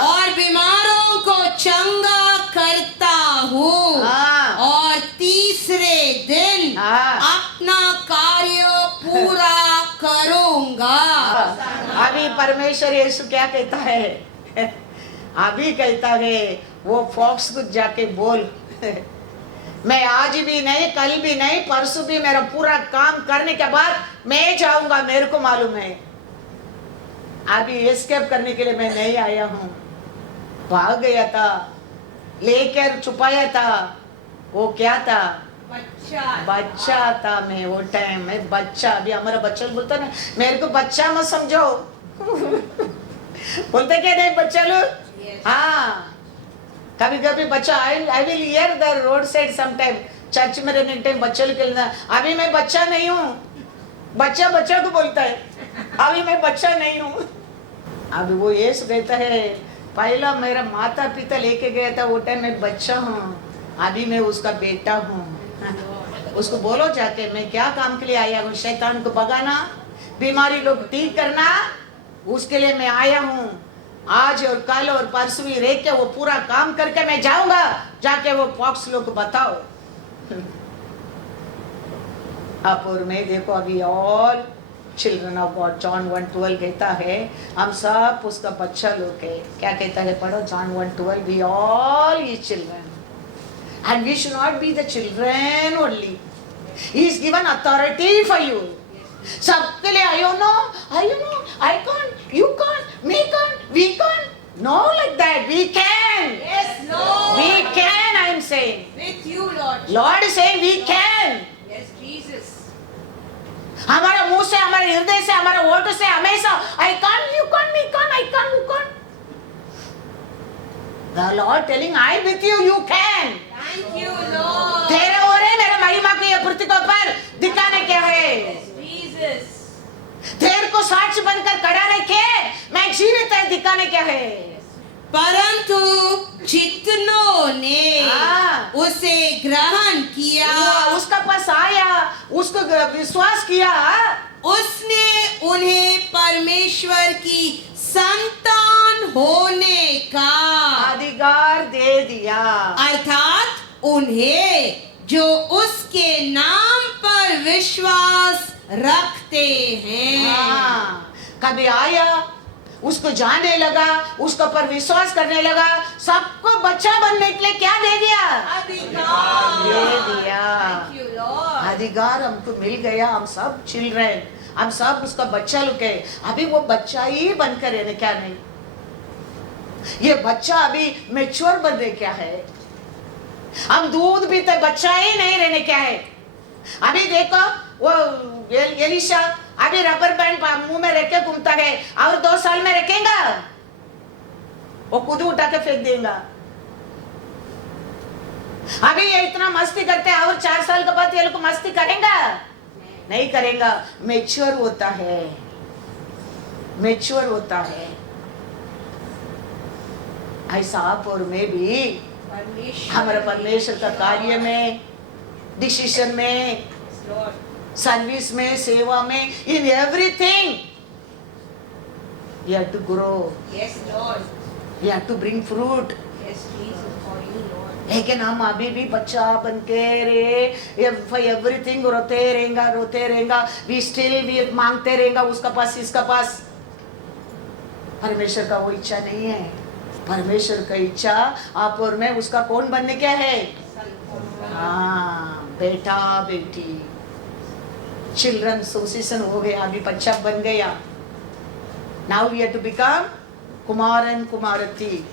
और बीमारों को चंगा करता हूँ और तीसरे दिन अपना कार्य पूरा करूँगा। अभी परमेश्वर यीशु क्या कहता है? अभी कहता है वो फॉक्स को जाके बोल मैं आज भी नहीं, कल भी नहीं, परसों भी मेरा पूरा काम करने के बाद मैं जाऊंगा, मेरे को मालूम है। अभी एस्केप करने के लिए मैं नहीं आया हूँ। भाग गया था, लेकर छुपाया था। वो क्या था? बच्चा था। मैं वो टाइम में बच्चा, अभी हमारा बच्चा बोलता ना मेरे को बच्चा मत समझो बोलते क्या नहीं बच्चा लोग? हाँ, कभी कभी बच्चा I will hear the road side sometime, church में रहने टाइम बच्चे लोग कहना अभी मैं बच्चा नहीं हूँ। बच्चा बच्चा को बोलता है, अभी मैं बच्चा नहीं हूँ। अभी वो यीशु कहता है पहला मेरा माता पिता लेके गया था, वो टाइम मैं बच्चा हूँ, अभी मैं उसका बेटा हूँ। उसको बोलो जाके मैं क्या काम के लिए आया हूँ? शैतान को भगाना, बीमारी लोग ठीक करना, उसके लिए मैं आया हूँ। आज और कल और परसों भी रह के वो पूरा काम करके मैं जाऊंगा। जाके वो फॉक्स लोग को बताओ। आप और मैं देखो अभी all children of God, John 1:12 कहता है हम सब उसका बच्चा लोग है। क्या कहता है? पढ़ो John 1:12, we all his children and we should not be the children only, he is given authority for you. सबके लिए I know, I can't, you can't, me can't, we can't, no like that, we can. Yes, Lord. We can, I am saying. With you, Lord. Lord is saying we can. Yes, Jesus. हमारा मुंह से, हमारे हृदय से, हमारे होठ से हमेशा I can't, you can't, me can't, I can't, you can't. The Lord telling I with you, you can. Thank you, Lord. तेरे हो रहे मेरे महिमा की ये पृथ्वी को पर दिखाने क्या है? Yes, Jesus. तेरे को साक्ष्य बनकर खड़ा रखे मैं जीवित है दिखाने क्या है? परंतु जितनों ने उसे ग्रहण किया, उसका पास आया, उसको विश्वास किया, उसने उन्हें परमेश्वर की संतान होने का अधिकार दे दिया। अर्थात उन्हें जो उसके नाम पर विश्वास रखते हैं। कभी आया, उसको जानने लगा, उसके पर विश्वास करने लगा, सबको बच्चा बनने के लिए क्या दे दिया? अधिकार दे दिया। Thank you, Lord. अधिकार हमको मिल गया। हम सब चिल्ड्रन, हम सब उसका बच्चा लोग है। अभी वो बच्चा ही बनकर रहने क्या नहीं, ये बच्चा अभी मैच्योर बनने क्या है? हम दूध पीते बच्चा ही नहीं रहने क्या है? अभी देखो वो एलिशा अभी रबर बैंड मुंह में रख के घूमता है, और 2 साल में रखेगा वो खुद उठा के फेंक देगा। अभी ये इतना मस्ती करते हैं, और 4 साल के बाद ये लोग मस्ती करेंगा? नहीं करेगा। मैच्योर होता है, मैच्योर होता है। ऐसा आप और मैं भी हमारे परमेश्वर का कार्य में, डिसीजन में, सर्विस में, सेवा में, in everything you have to grow. Yes, Lord. You have to bring fruit. Yes, Jesus, for you, Lord. लेकिन हम अभी भी बच्चा बन के एवरीथिंग रोते रहेगा, वी स्टिल भी मांगते रहेगा उसका पास, इसका पास। परमेश्वर का वो इच्छा नहीं है। परमेश्वर का इच्छा आप और मैं उसका कौन बनने क्या है? हाँ, बेटा बेटी, चिल्ड्रन सोसिसन हो गया, अभी बच्चा बन गया। Now we have to become कुमारन कुमारती।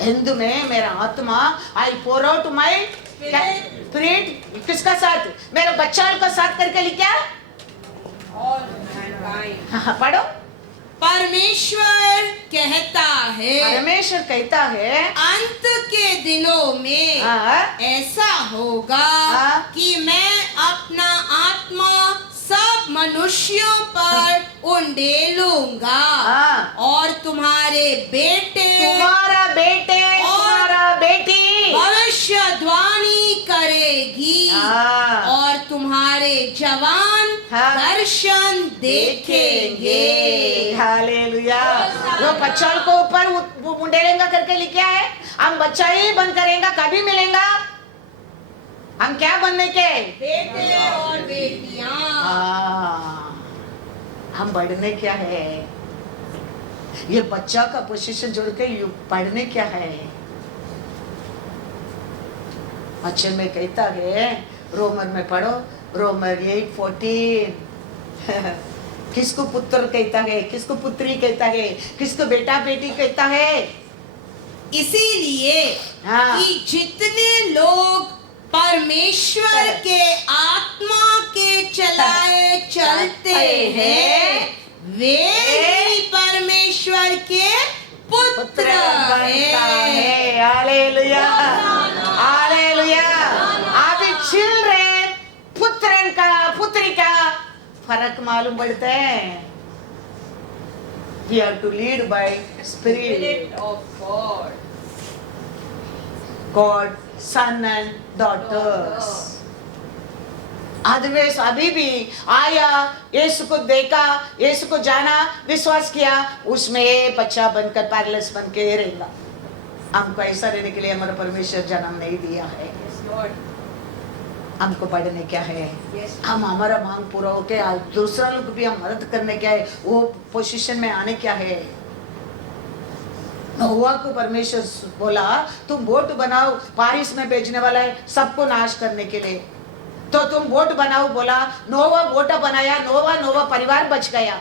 हिंदू में मेरा आत्मा I pour out my spirit, किसका साथ? मेरा बच्चा का साथ करके लिखा। पढ़ो। परमेश्वर कहता है, परमेश्वर कहता है अंत के दिनों में ऐसा होगा कि मैं अपना आत्मा सब मनुष्य मनुष्यों पर उंडेलूंगा हाँ। और तुम्हारे बेटे तुम्हारा बेटी भविष्यवाणी करेगी हाँ। और तुम्हारे जवान हाँ। दर्शन देखेंगे। हालेलुया। वो बच्चों को ऊपर मुंडेलेंगा करके लिखा है। हम बच्चा ही बंद करेंगे, कभी मिलेंगा। हम क्या बनने के? बेटे और बेटियां। हम बढ़ने क्या है? ये बच्चा का पोजीशन जोड़ के पढ़ने क्या है? अच्छे में कहता है, रोमर में पढ़ो, रोमर 8:14। किसको पुत्र कहता है, किसको पुत्री कहता है, किसको बेटा बेटी कहता है? इसीलिए हाँ। कि जितने लोग परमेश्वर के आत्मा के चलाए चलते हैं वे ही परमेश्वर के पुत्र हैं। Hallelujah, hallelujah. अभी चिल्ड्रन, पुत्रन का पुत्री का फर्क मालूम पड़ता है। We have to lead by Spirit of God. God, son and daughters. Otherwise अभी भी आया, यीशु को देखा, यीशु को जाना, विश्वास किया, उसमें बच्चा बनकर पैरलेस बन के रहेगा। हमको ऐसा रहने के लिए हमारा परमेश्वर जन्म नहीं दिया है। हमको पढ़ने क्या है? हम हमारा मांग पूरा होके दूसरा लोग भी हम मदद करने क्या है, वो पोजीशन में आने क्या है। नोवा को परमेश्वर बोला तुम बोट बनाओ, पारिस में भेजने वाला है सबको नाश करने के लिए, तो तुम बोट बनाओ। बोला नोवा बोट बनाया, नोवा परिवार बच गया।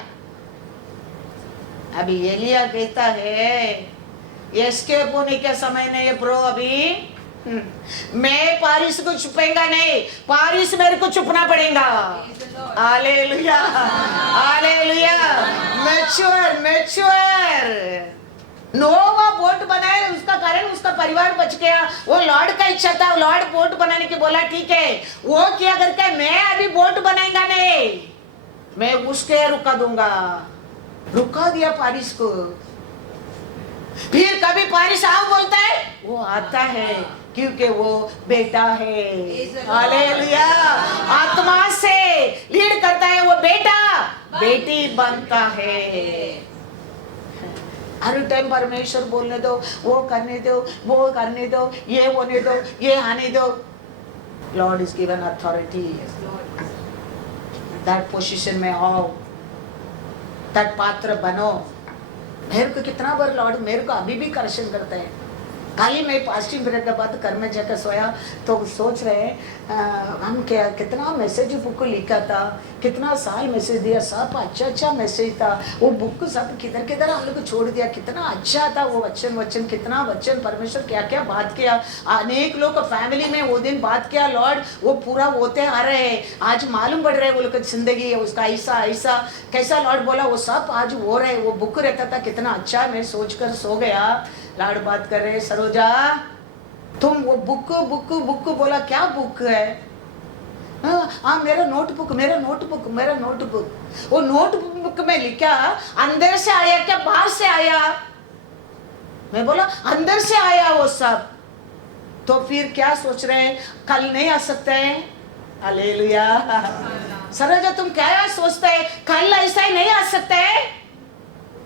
अभी एलिया कहता है एस्केप होने का समय नहीं है प्रो, अभी मैं पारिस को छुपेगा नहीं, पारिस मेरे को छुपना पड़ेगा। Hallelujah, hallelujah. मैच्योर। नोवा बोट बनाया, उसका कारण उसका परिवार बच गया। वो लॉर्ड का इच्छा था, लॉर्ड बोट बनाने की बोला ठीक है, वो क्या करके मैं अभी बोट बनाएगा नहीं, मैं उसके रुका दूंगा। रुका दिया पारिस को। फिर कभी पारिस आओ बोलता है, वो आता है क्योंकि वो बेटा है। हालेलुया। आत्मा से लीड करता है वो बेटा, बेटी बनता है। हर टाइम परमेश्वर बोलने दो, वो करने दो, वो करने दो, ये होने दो, ये आने दो। Lord is given authority. That position में आओ, दैट पात्र बनो। मेरे को कितना बार लॉर्ड मेरे को अभी भी करेक्शन करता है। कल ही मैं फास्टिंग पीरियड के बाद घर में जाकर सोया तो सोच रहे हम क्या कितना मैसेज बुक लिखा था, कितना साल मैसेज दिया, सब अच्छा मैसेज था। वो बुक सब किधर किधर हम लोग को छोड़ दिया, कितना अच्छा था वो वचन कितना वचन परमेश्वर क्या क्या बात किया। अनेक लोग फैमिली में वो दिन बात किया लॉर्ड, वो पूरा होते आ रहे हैं। आज मालूम पड़ रहा है वो लोग जिंदगी है उसका ऐसा कैसा लॉर्ड बोला वो सब आज हो रहे। वो बुक रहता था कितना अच्छा, मैं सोच कर सो गया। लाड बात कर रहे, सरोजा तुम वो बुक बोला, क्या बुक है? हाँ मेरा नोटबुक। वो नोटबुक में लिखा अंदर से आया क्या बाहर से आया? मैं बोला अंदर से आया वो सब। तो फिर क्या सोच रहे हैं, कल नहीं आ सकते हैं? हालेलुया। सरोजा तुम क्या सोचते है, कल ऐसा ही नहीं आ सकता है?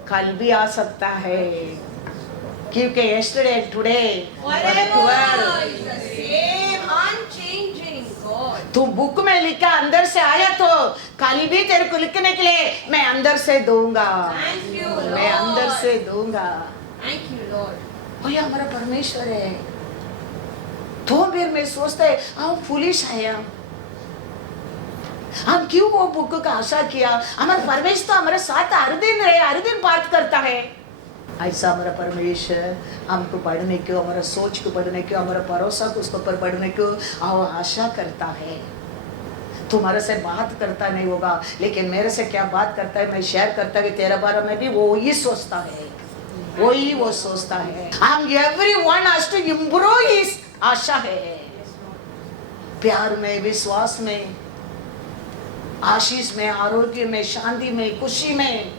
कल भी आ सकता है, क्योंकि yesterday today तू बुक में लिखा अंदर से आया तो कल भी तेरे को लिखने के लिए मैं अंदर से दूंगा। मैं अंदर से दूंगा। वही हमारा परमेश्वर है। तो फिर मैं सोचता है हम फुलिश है, हम क्यों वो बुक का आशा किया? हमारा परमेश्वर तो हमारे साथ हर दिन बात करता है। ऐसा हमारा परमेश्वर हमको पढ़ने को, हमारा सोच को पढ़ने को, हमारा भरोसा को उसके ऊपर पढ़ने को और आशा करता है। तुम्हारे से बात करता नहीं होगा, लेकिन मेरे से क्या बात करता है मैं शेयर करता है। तेरे बारे में भी वो ही सोचता है, वही वो सोचता है। हम everyone has to improve his आशा है। प्यार में, विश्वास में आशीष में, आरोग्य में, शांति में, खुशी में।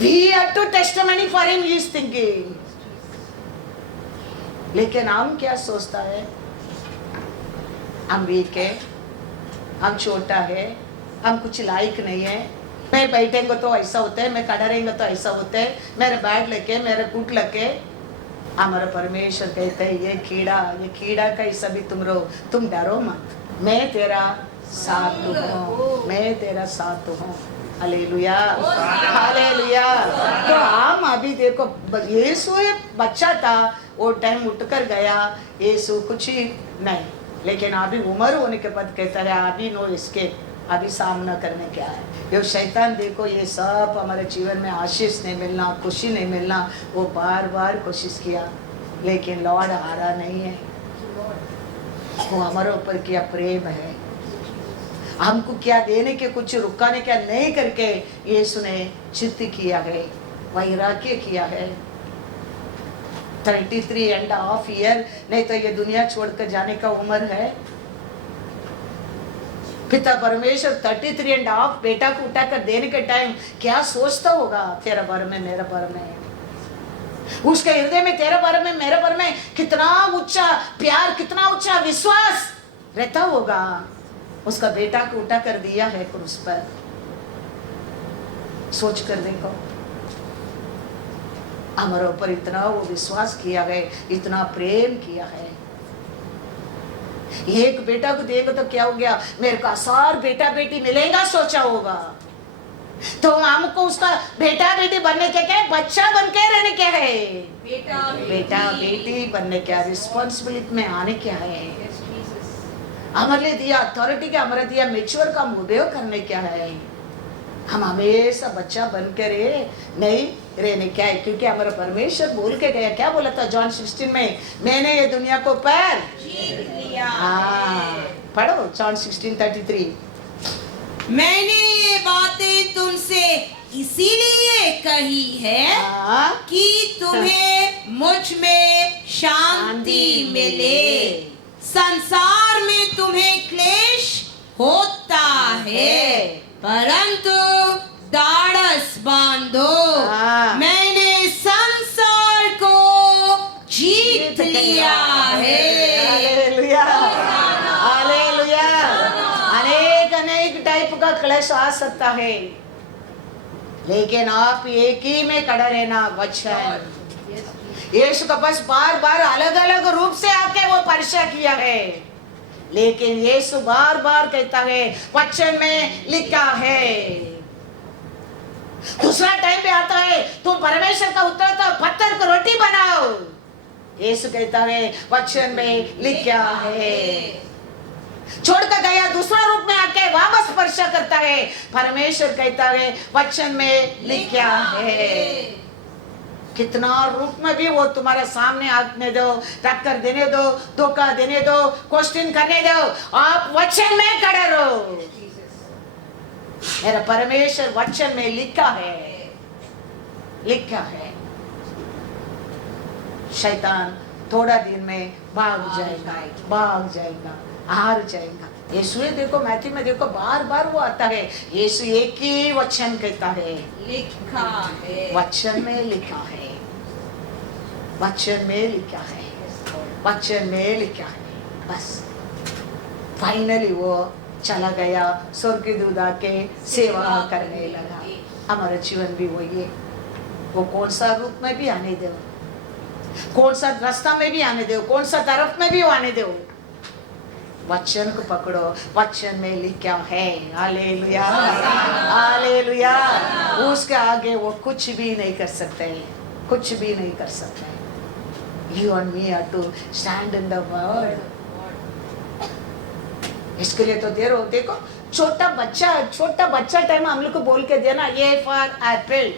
We have to testimony for him, he is thinking. लेकिन हम क्या सोचता है? हम वीक है, हम छोटा है, हम कुछ लायक नहीं है, मैं बैठेंगे तो ऐसा होता है, मैं खड़ा रहेंगे तो ऐसा होता है, मेरे बैठ लगे, मेरे कूट लगे। हमारा परमेश्वर कहते हैं ये कीड़ा का ऐसा भी तुम डरो मत, मैं तेरा साथ हूँ, मैं तेरा साथ हूँ। Hallelujah, hallelujah. तो हम अभी देखो, यीशु एक बच्चा था, वो टाइम उठकर गया, यीशु कुछ ही नहीं, लेकिन अभी उम्र होने के बाद कहता है अभी नो इसके, अभी सामना करने क्या है। ये शैतान देखो, ये सब हमारे जीवन में आशीष नहीं मिलना, खुशी नहीं मिलना, वो बार बार कोशिश किया, लेकिन लॉर्ड हारा नहीं है। वो हमारे ऊपर क्या प्रेम है, हमको क्या देने के, कुछ रुकाने क्या नहीं करके यीशु ने चित्त किया है, वैराग्य किया है। 33.5 ईयर, नहीं तो ये दुनिया छोड़कर जाने का उम्र है। पिता परमेश्वर 33.5 बेटा को उठाकर देने के टाइम क्या सोचता होगा, तेरा बारे में, मेरा बारे में, उसके हृदय में तेरे बारे में, मेरे बारे में कितना ऊंचा प्यार, कितना ऊंचा विश्वास रहता होगा। उसका बेटा को उठा कर दिया है क्रूस पर। सोच कर देखो, हमारे ऊपर इतना वो विश्वास किया है, इतना प्रेम किया है। एक बेटा को देगा तो क्या हो गया, मेरे को 1000 बेटा बेटी मिलेगा सोचा होगा। तो हमको उसका बेटा बेटी बनने के क्या है, बच्चा बन के रहने क्या है, बेटा बेटी बनने क्या, रिस्पॉन्सिबिलिटी में आने क्या है, हमारे लिए दिया अथॉरिटी का, हमारे दिया मेच्योर का उपयोग करने क्या है। हम हमेशा बच्चा बनकर नहीं रहने क्या है, क्योंकि हमारा परमेश्वर बोल के गया, क्या बोला था जॉन 16 में, मैंने ये दुनिया को पर जीत लिया। पढ़ो जॉन 16:33। मैंने ये बातें तुमसे इसीलिए कही है कि तुम्हें मुझ में शांति मिले। संसार में तुम्हें क्लेश होता है, परंतु दाढ़स बांधो, मैंने संसार को जीत लिया है। Hallelujah, hallelujah. अनेक टाइप का क्लेश आ सकता है, लेकिन आप एक ही में खड़ा रहना, वचन। यीशु के पास बार बार अलग अलग रूप से आके वो परीक्षा किया है, लेकिन यीशु बार बार कहता है वचन में लिखा है। दूसरा टाइम पे आता है, तुम परमेश्वर का उत्तर तो पत्थर को रोटी बनाओ, यीशु कहता है वचन में लिखा है। छोड़कर गया, दूसरा रूप में आके वापस परीक्षा करता है, परमेश्वर कहता है वचन में लिखा है। कितना रूप में भी वो तुम्हारे सामने आने दो, टक्कर देने दो, धोखा देने दो, क्वेश्चन करने दो, आप वचन में खड़े रहो। मेरा परमेश्वर वचन में लिखा है, लिखा है। शैतान थोड़ा दिन में भाग जाएगा, हार जाएगा। यीशु देखो, मैथ्यू में देखो, बार बार वो आता है, यीशु एक ही वचन कहता है, लिखा है, वचन में लिखा है, वचन में लिखा है, वचन में लिखा है। बस फाइनली वो चला गया, स्वर्गदूत आके सेवा करने लगा। हमारा जीवन भी वही है, वो कौन सा रूप में भी आने दो, कौन सा रास्ता में भी आने दो, कौन सा तरफ में भी आने दो, वचन को पकड़ो, वचन में लिखा है। Hallelujah, hallelujah. उसके आगे वो कुछ भी नहीं कर सकते, कुछ भी नहीं कर सकते। You and me are to stand in the word. इसके लिए तो देखो, छोटा बच्चा टाइम हम लोग को बोल के देना, ये फॉर एप्पल,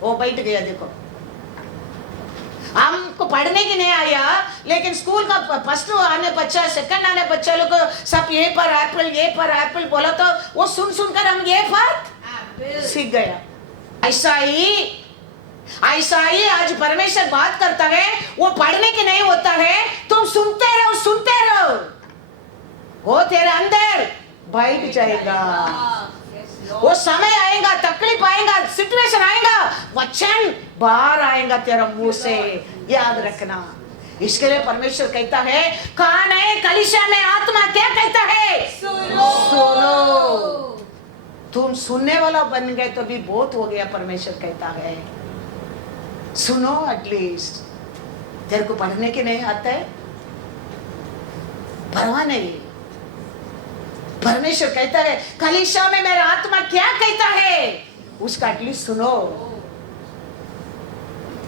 वो बैठ गया। देखो, हमको पढ़ने की नहीं आया, लेकिन स्कूल का फर्स्ट आने बच्चा, सेकंड आने बच्चा लोग को सब ये पर एप्पल बोला, तो वो सुनकर हम ये पर सीख गया। ऐसा ही आज परमेश्वर बात करता है, वो पढ़ने के नहीं होता है, तुम सुनते रहो, वो तेरे अंदर बैठ जाएगा। वो समय आएगा, तकलीफ आएगा, सिचुएशन आएगा, वचन बाहर आएगा तेरा मुंह से, याद रखना। इसके लिए परमेश्वर कहता है, कौन है कलीसिया में आत्मा क्या कहता है? सुनो। तुम सुनने वाला बन गए तो भी बहुत हो गया। परमेश्वर कहता है सुनो। एटलीस्ट तेरे को पढ़ने के नहीं आता है, परवाह नहीं। परमेश्वर कहता है कलीसिया में मेरा आत्मा क्या कहता है, उसका एटलीस्ट सुनो।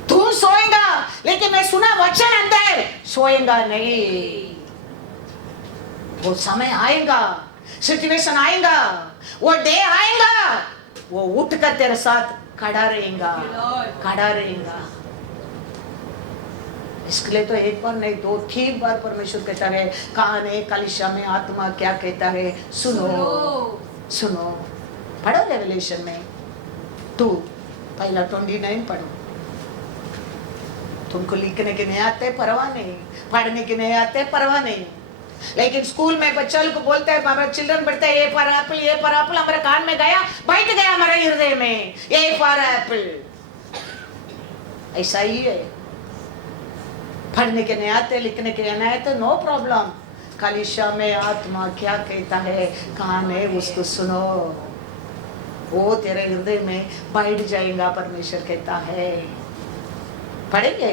तू सोएगा लेकिन मैं सुना वचन अंदर, सोएगा नहीं। वो समय आएगा, सिचुएशन आएगा, वो डे आएगा, वो उठकर तेरे साथ खड़ा रहेगा, खड़ा रहेगा। इसके लिए तो एक बार नहीं, 2-3 बार परमेश्वर कहता है, कहां है कलीसिया में आत्मा क्या कहता है, सुनो सुनो। पढ़ो रेवलेशन में 2 पहला 29 पढ़ो। तुमको लिखने के नहीं आते परवाह नहीं, पढ़ने के नहीं आते परवाह नहीं, लेकिन स्कूल में बच्चों को बोलते हैं, हमारा चिल्ड्रन पढ़ते हैं, ये फॉर एप्पल हमारे कान में गया, बैठ गया हमारे हृदय में, ये फॉर एप्पल। ऐसा ही है। पढ़ने के नहीं आते, लिखने के नहीं आते, नो प्रॉब्लम। कलीसिया में आत्मा क्या कहता है, कान है उसको सुनो, वो तेरे हृदय में बैठ जाएगा। परमेश्वर कहता है, पढ़ेंगे।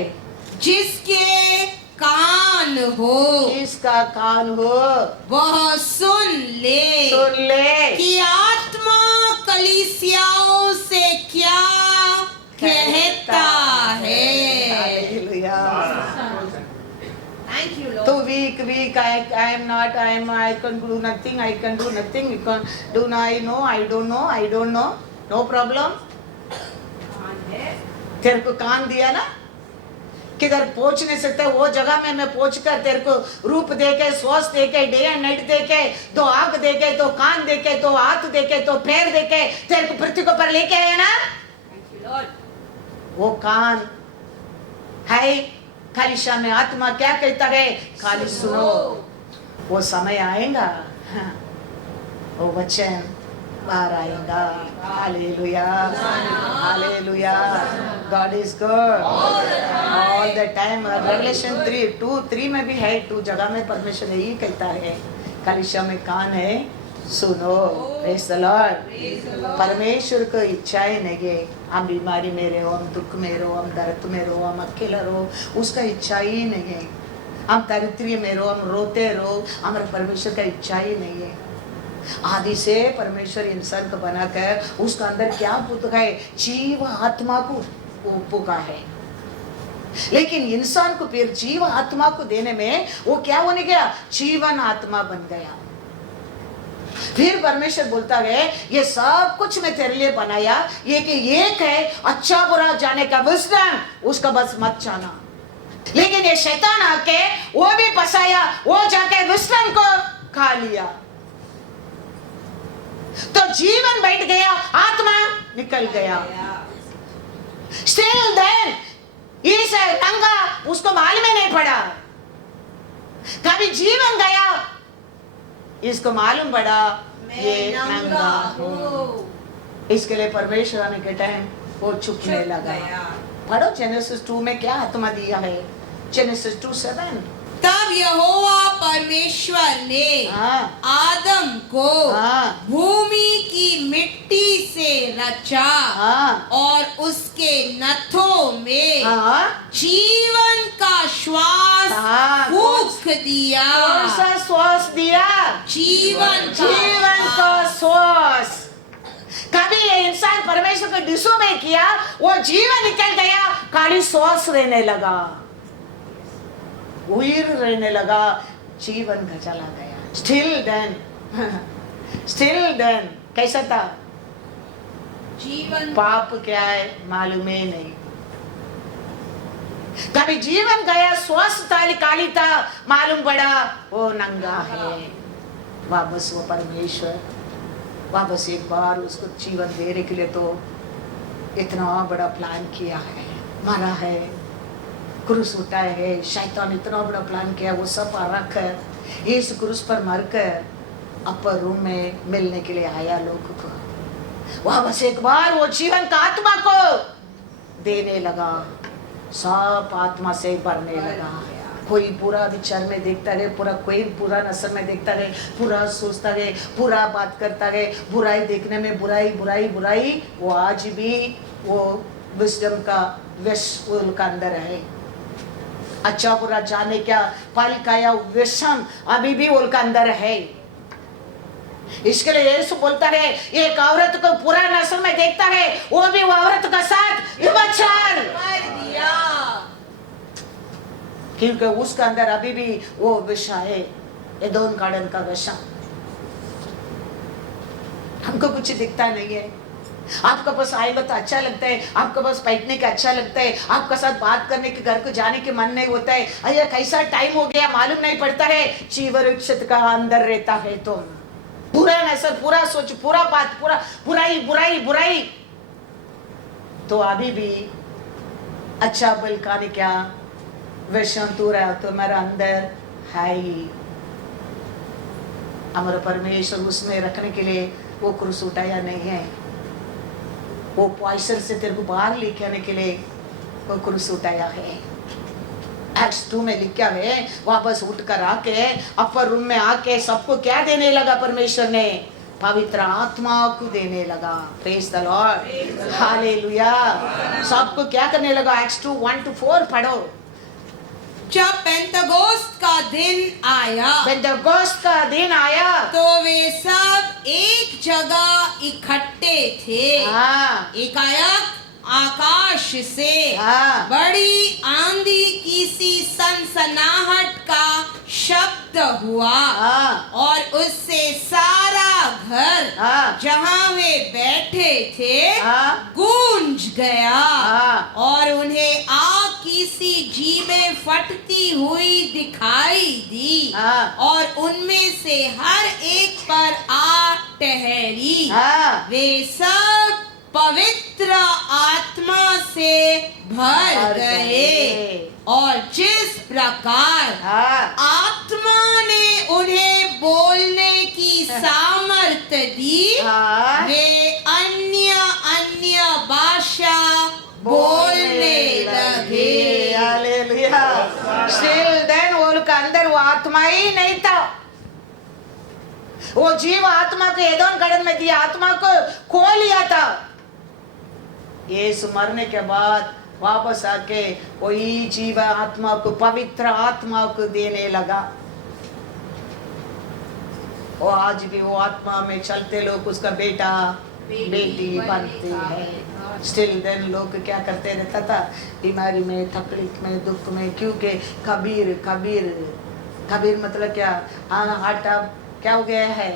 जिसके कान हो, जिसका कान हो वह सुन ले, सुन ले कि आत्मा कलीसियाओं से क्या कहता है। Thank you, Lord. तो weak, I am not, I can do nothing, I can do nothing, you can do, I know, I don't know, no problem। तेरे को कान दिया ना, किधर पहुंच नहीं सकते, वो जगह में मैं पहुंच कर तेरे को रूप देके, श्वास देके, डे एंड नाइट देके, 2 आंख देके, 2 कान देके, 2 हाथ देके, 2 पैर देके तेरे को पृथ्वी को पर लेके आया ना। वो कान है। कलीसिया में आत्मा क्या कहता है, खाली सुनो। वो समय आएगा, वो वचन बाहर आएगा। Hallelujah, hallelujah. God is good all the time. Revelation 3 में भी है, 2 जगह में परमेश्वर यही कहता है, कलीसिया में कान है, सुनो। Praise the Lord. परमेश्वर को इच्छाएं नहीं, हम बीमारी में रहो, हम दुख में रहो, हम दर्द में रहो, हम अकेला रहो, उसका इच्छा ही नहीं है। हम दरिद्र में रहो, हम रोते रहो, हमारे परमेश्वर का इच्छा ही नहीं है। आदि से परमेश्वर इंसान को बनाकर उसका अंदर क्या पुतका है, जीव आत्मा को पुका है। लेकिन इंसान को फिर जीव आत्मा को देने में वो क्या होने गया, जीवन आत्मा बन गया। फिर परमेश्वर बोलता है, ये सब कुछ मैं तेरे लिए बनाया, ये कि एक है अच्छा बुरा जाने का विजडम, उसका बस मत जाना। लेकिन ये शैतान आके वो भी फंसाया, वो जाके विजडम को खा लिया, तो जीवन बैठ गया, आत्मा निकल गया। स्टिल देन इस नंगा, उसको मालूम ही नहीं पड़ा। कभी जीवन गया, इसको मालूम पड़ा ये नंगा हूँ। इसके लिए परमेश्वर आने के टाइम वो चुपने लगा। पढ़ो जेनेसिस 2 में क्या आत्मा दिया है, जेनेसिस 2:7। तब यहोवा परमेश्वर ने आदम को भूमि की मिट्टी से रचा और उसके नथों में जीवन का श्वास फूंक दिया। कौन सा श्वास दिया, जीवन का श्वास। कभी ये इंसान परमेश्वर को डिसोबे किया, वो जीवन निकल गया, खाली श्वास रहने लगा, उइर रहने लगा, जीवन का चला गया। स्टिल देन कैसा था, जीवन पाप क्या है मालूम ही नहीं। कभी जीवन गया, स्वस्थ था, काली था, मालूम पड़ा वो नंगा है। वापस वो परमेश्वर वापस एक बार उसको जीवन देने के लिए तो इतना बड़ा प्लान किया है, मारा है, क्रूस उठाया है। शैतान इतना बड़ा प्लान किया, वो सब रख कर इस क्रूस पर मरकर अपर रूम में मिलने के लिए आया लोगों को। वह बस एक बार वो जीवन का आत्मा को देने लगा, सब आत्मा से भरने लगा। कोई पूरा विचार में देखता रहे, पूरा कोई पूरा नजर में देखता रहे, पूरा सोचता रहे, पूरा बात करता रहे, बुराई देखने में बुराई बुराई बुराई, वो आज भी वो विजडम का विष उनका अंदर है। अच्छा बुरा जाने क्या फल का या विषम अभी भी उनका अंदर है। इसके लिए यीशु बोलता है, एक औरत को पूरा नजर में देखता है, वो भी वो औरत का साथ व्यभिचार, क्योंकि उसका अंदर अभी भी वो विषय है, एदोम गार्डन का विषय। हमको कुछ दिखता नहीं है। आपका पास आएगा तो अच्छा लगता है, आपका पास बैठने का अच्छा लगता है, आपका साथ बात करने के, घर को जाने के मन नहीं होता है। अरे कैसा टाइम हो गया मालूम नहीं पड़ता है। जीववृक्ष का अंदर रहता है तुम, पूरा नजर, पूरा सोच, पूरा बात, पूरा बुराई बुराई बुराई, तो अभी भी अच्छा बलकाने क्या विषम तू रहा तुम्हारा अंदर है ही। हमारा परमेश्वर उसमें रखने के लिए वो क्रूस उठाया नहीं है, वो पॉइजन से तेरे को बाहर लेके आने के लिए वो क्रूस उठाया है। एक्ट्स 2 में लिखा है, वापस उठ कर आके अपर रूम में आके सबको क्या देने लगा परमेश्वर ने? पवित्र आत्मा को देने लगा। Praise the Lord, hallelujah. सबको क्या करने लगा? एक्ट्स 2 1-4 पढ़ो। जब पेंतकोस्त का दिन आया, पेंतकोस्त का दिन आया तो वे सब एक जगह इकट्ठे थे। हाँ, एकाएक आकाश से हाँ, बड़ी आंधी की सी सनसनाहट का शब्द हुआ, हाँ, और उससे सारा घर हाँ, जहाँ वे बैठे थे हाँ, गूंज गया, हाँ, और उन्हें आग की सी जीभें फटती हुई दिखाई दी, हाँ, और उनमें से हर एक पर आग ठहरी। हाँ, वे सब पवित्र आत्मा से भर गए, और जिस प्रकार हाँ, आत्मा ने उन्हें बोलने की सामर्थ्य दी, हाँ, वे अन्य अन्य भाषा बोलने लगे। हालेलुया। Still then वो लोग के अंदर वो आत्मा ही नहीं था। वो जीव आत्मा को एदोम गार्डन में दिया, आत्मा को खो लिया था। यीशु मरने के बाद वापस आके वही जीव आत्मा को, पवित्र आत्मा को देने लगा। वो आज भी वो आत्मा में चलते लोग उसका बेटा बेटी बनते हैं। स्टिल देन लोग क्या करते रहता था? बीमारी में, तकलीफ में, दुख में, क्योंकि कबीर कबीर कबीर मतलब क्या? हाँ, हार्ट क्या हो गया है?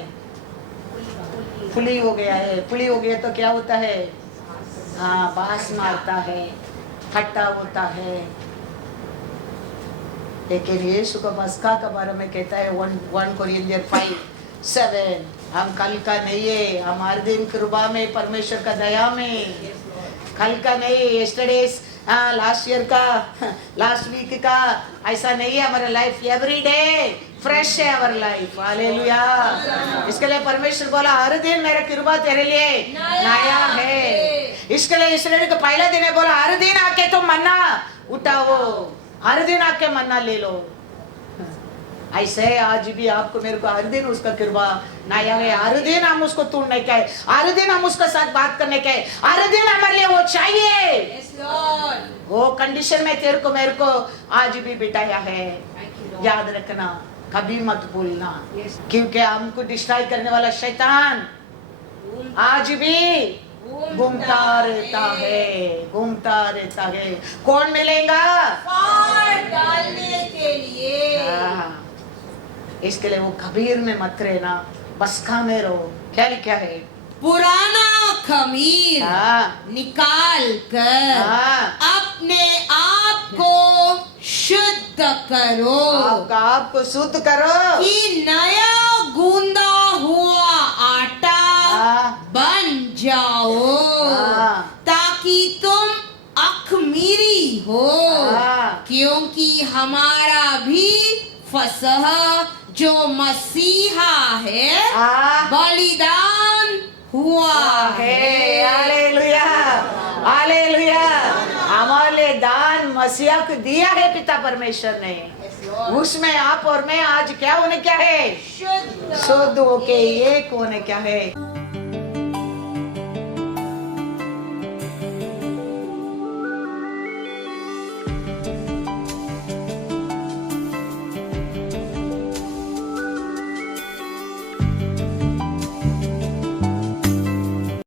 फुली हो गया है। फुली हो गया तो क्या होता है? हाँ, बांस मारता है, खट्टा होता है। लेकिन यीशु का पस्का के बारे में कहता है 1 कोरिन्थियर 5:7, हम कल का नहीं है, हमारे दिन कृपा में, परमेश्वर का दया में, कल का नहीं, यस्टरडेज, लास्ट ईयर का, लास्ट वीक का, ऐसा नहीं है। हमारा लाइफ एवरी डे फ्रेश है, हमारा लाइफ। हालेलुया। इसके लिए परमेश्वर बोला, हर दिन मेरा कृपा तेरे लिए नया है। इसके लिए इसराइल का पहला दिन है, बोला हर दिन आके तुम मन्ना उठाओ, हर दिन आके मन्ना ले लो। ऐसे आज भी आपको मेरे को हर दिन उसका कृपा नया है। हर दिन हम उसको तोड़ने का है, हर दिन हम उसका साथ बात करने का है, हर दिन हमारे लिए वो चाहिए। वो कंडीशन में तेरे को मेरे को आज भी बिठाया है। याद रखना, कभी मत भूलना, क्योंकि हमको डिस्ट्रॉय करने वाला शैतान आज भी घूमता रहता है, घूमता रहता है। कौन मिलेगा? फाड़ डालने के लिए। हाँ, इसके लिए वो कबीर में मत रहना, बसका में रहो। क्या लिखा है? पुराना खमीर हाँ, निकाल कर हाँ, अपने आप को शुद्ध करो, आपको शुद्ध करो कि नया गूंदा हुआ आटा हाँ, बन जाओ, हाँ, ताकि तुम अखमीरी हो, हाँ, क्योंकि हमारा भी फसह जो मसीहा है आ बलिदान हुआ है। Hallelujah, hallelujah. हमारे दान मसीहा को दिया है पिता परमेश्वर ने, उसमें आप और मैं आज क्या होने क्या है, शुद्ध होके एक होने क्या है।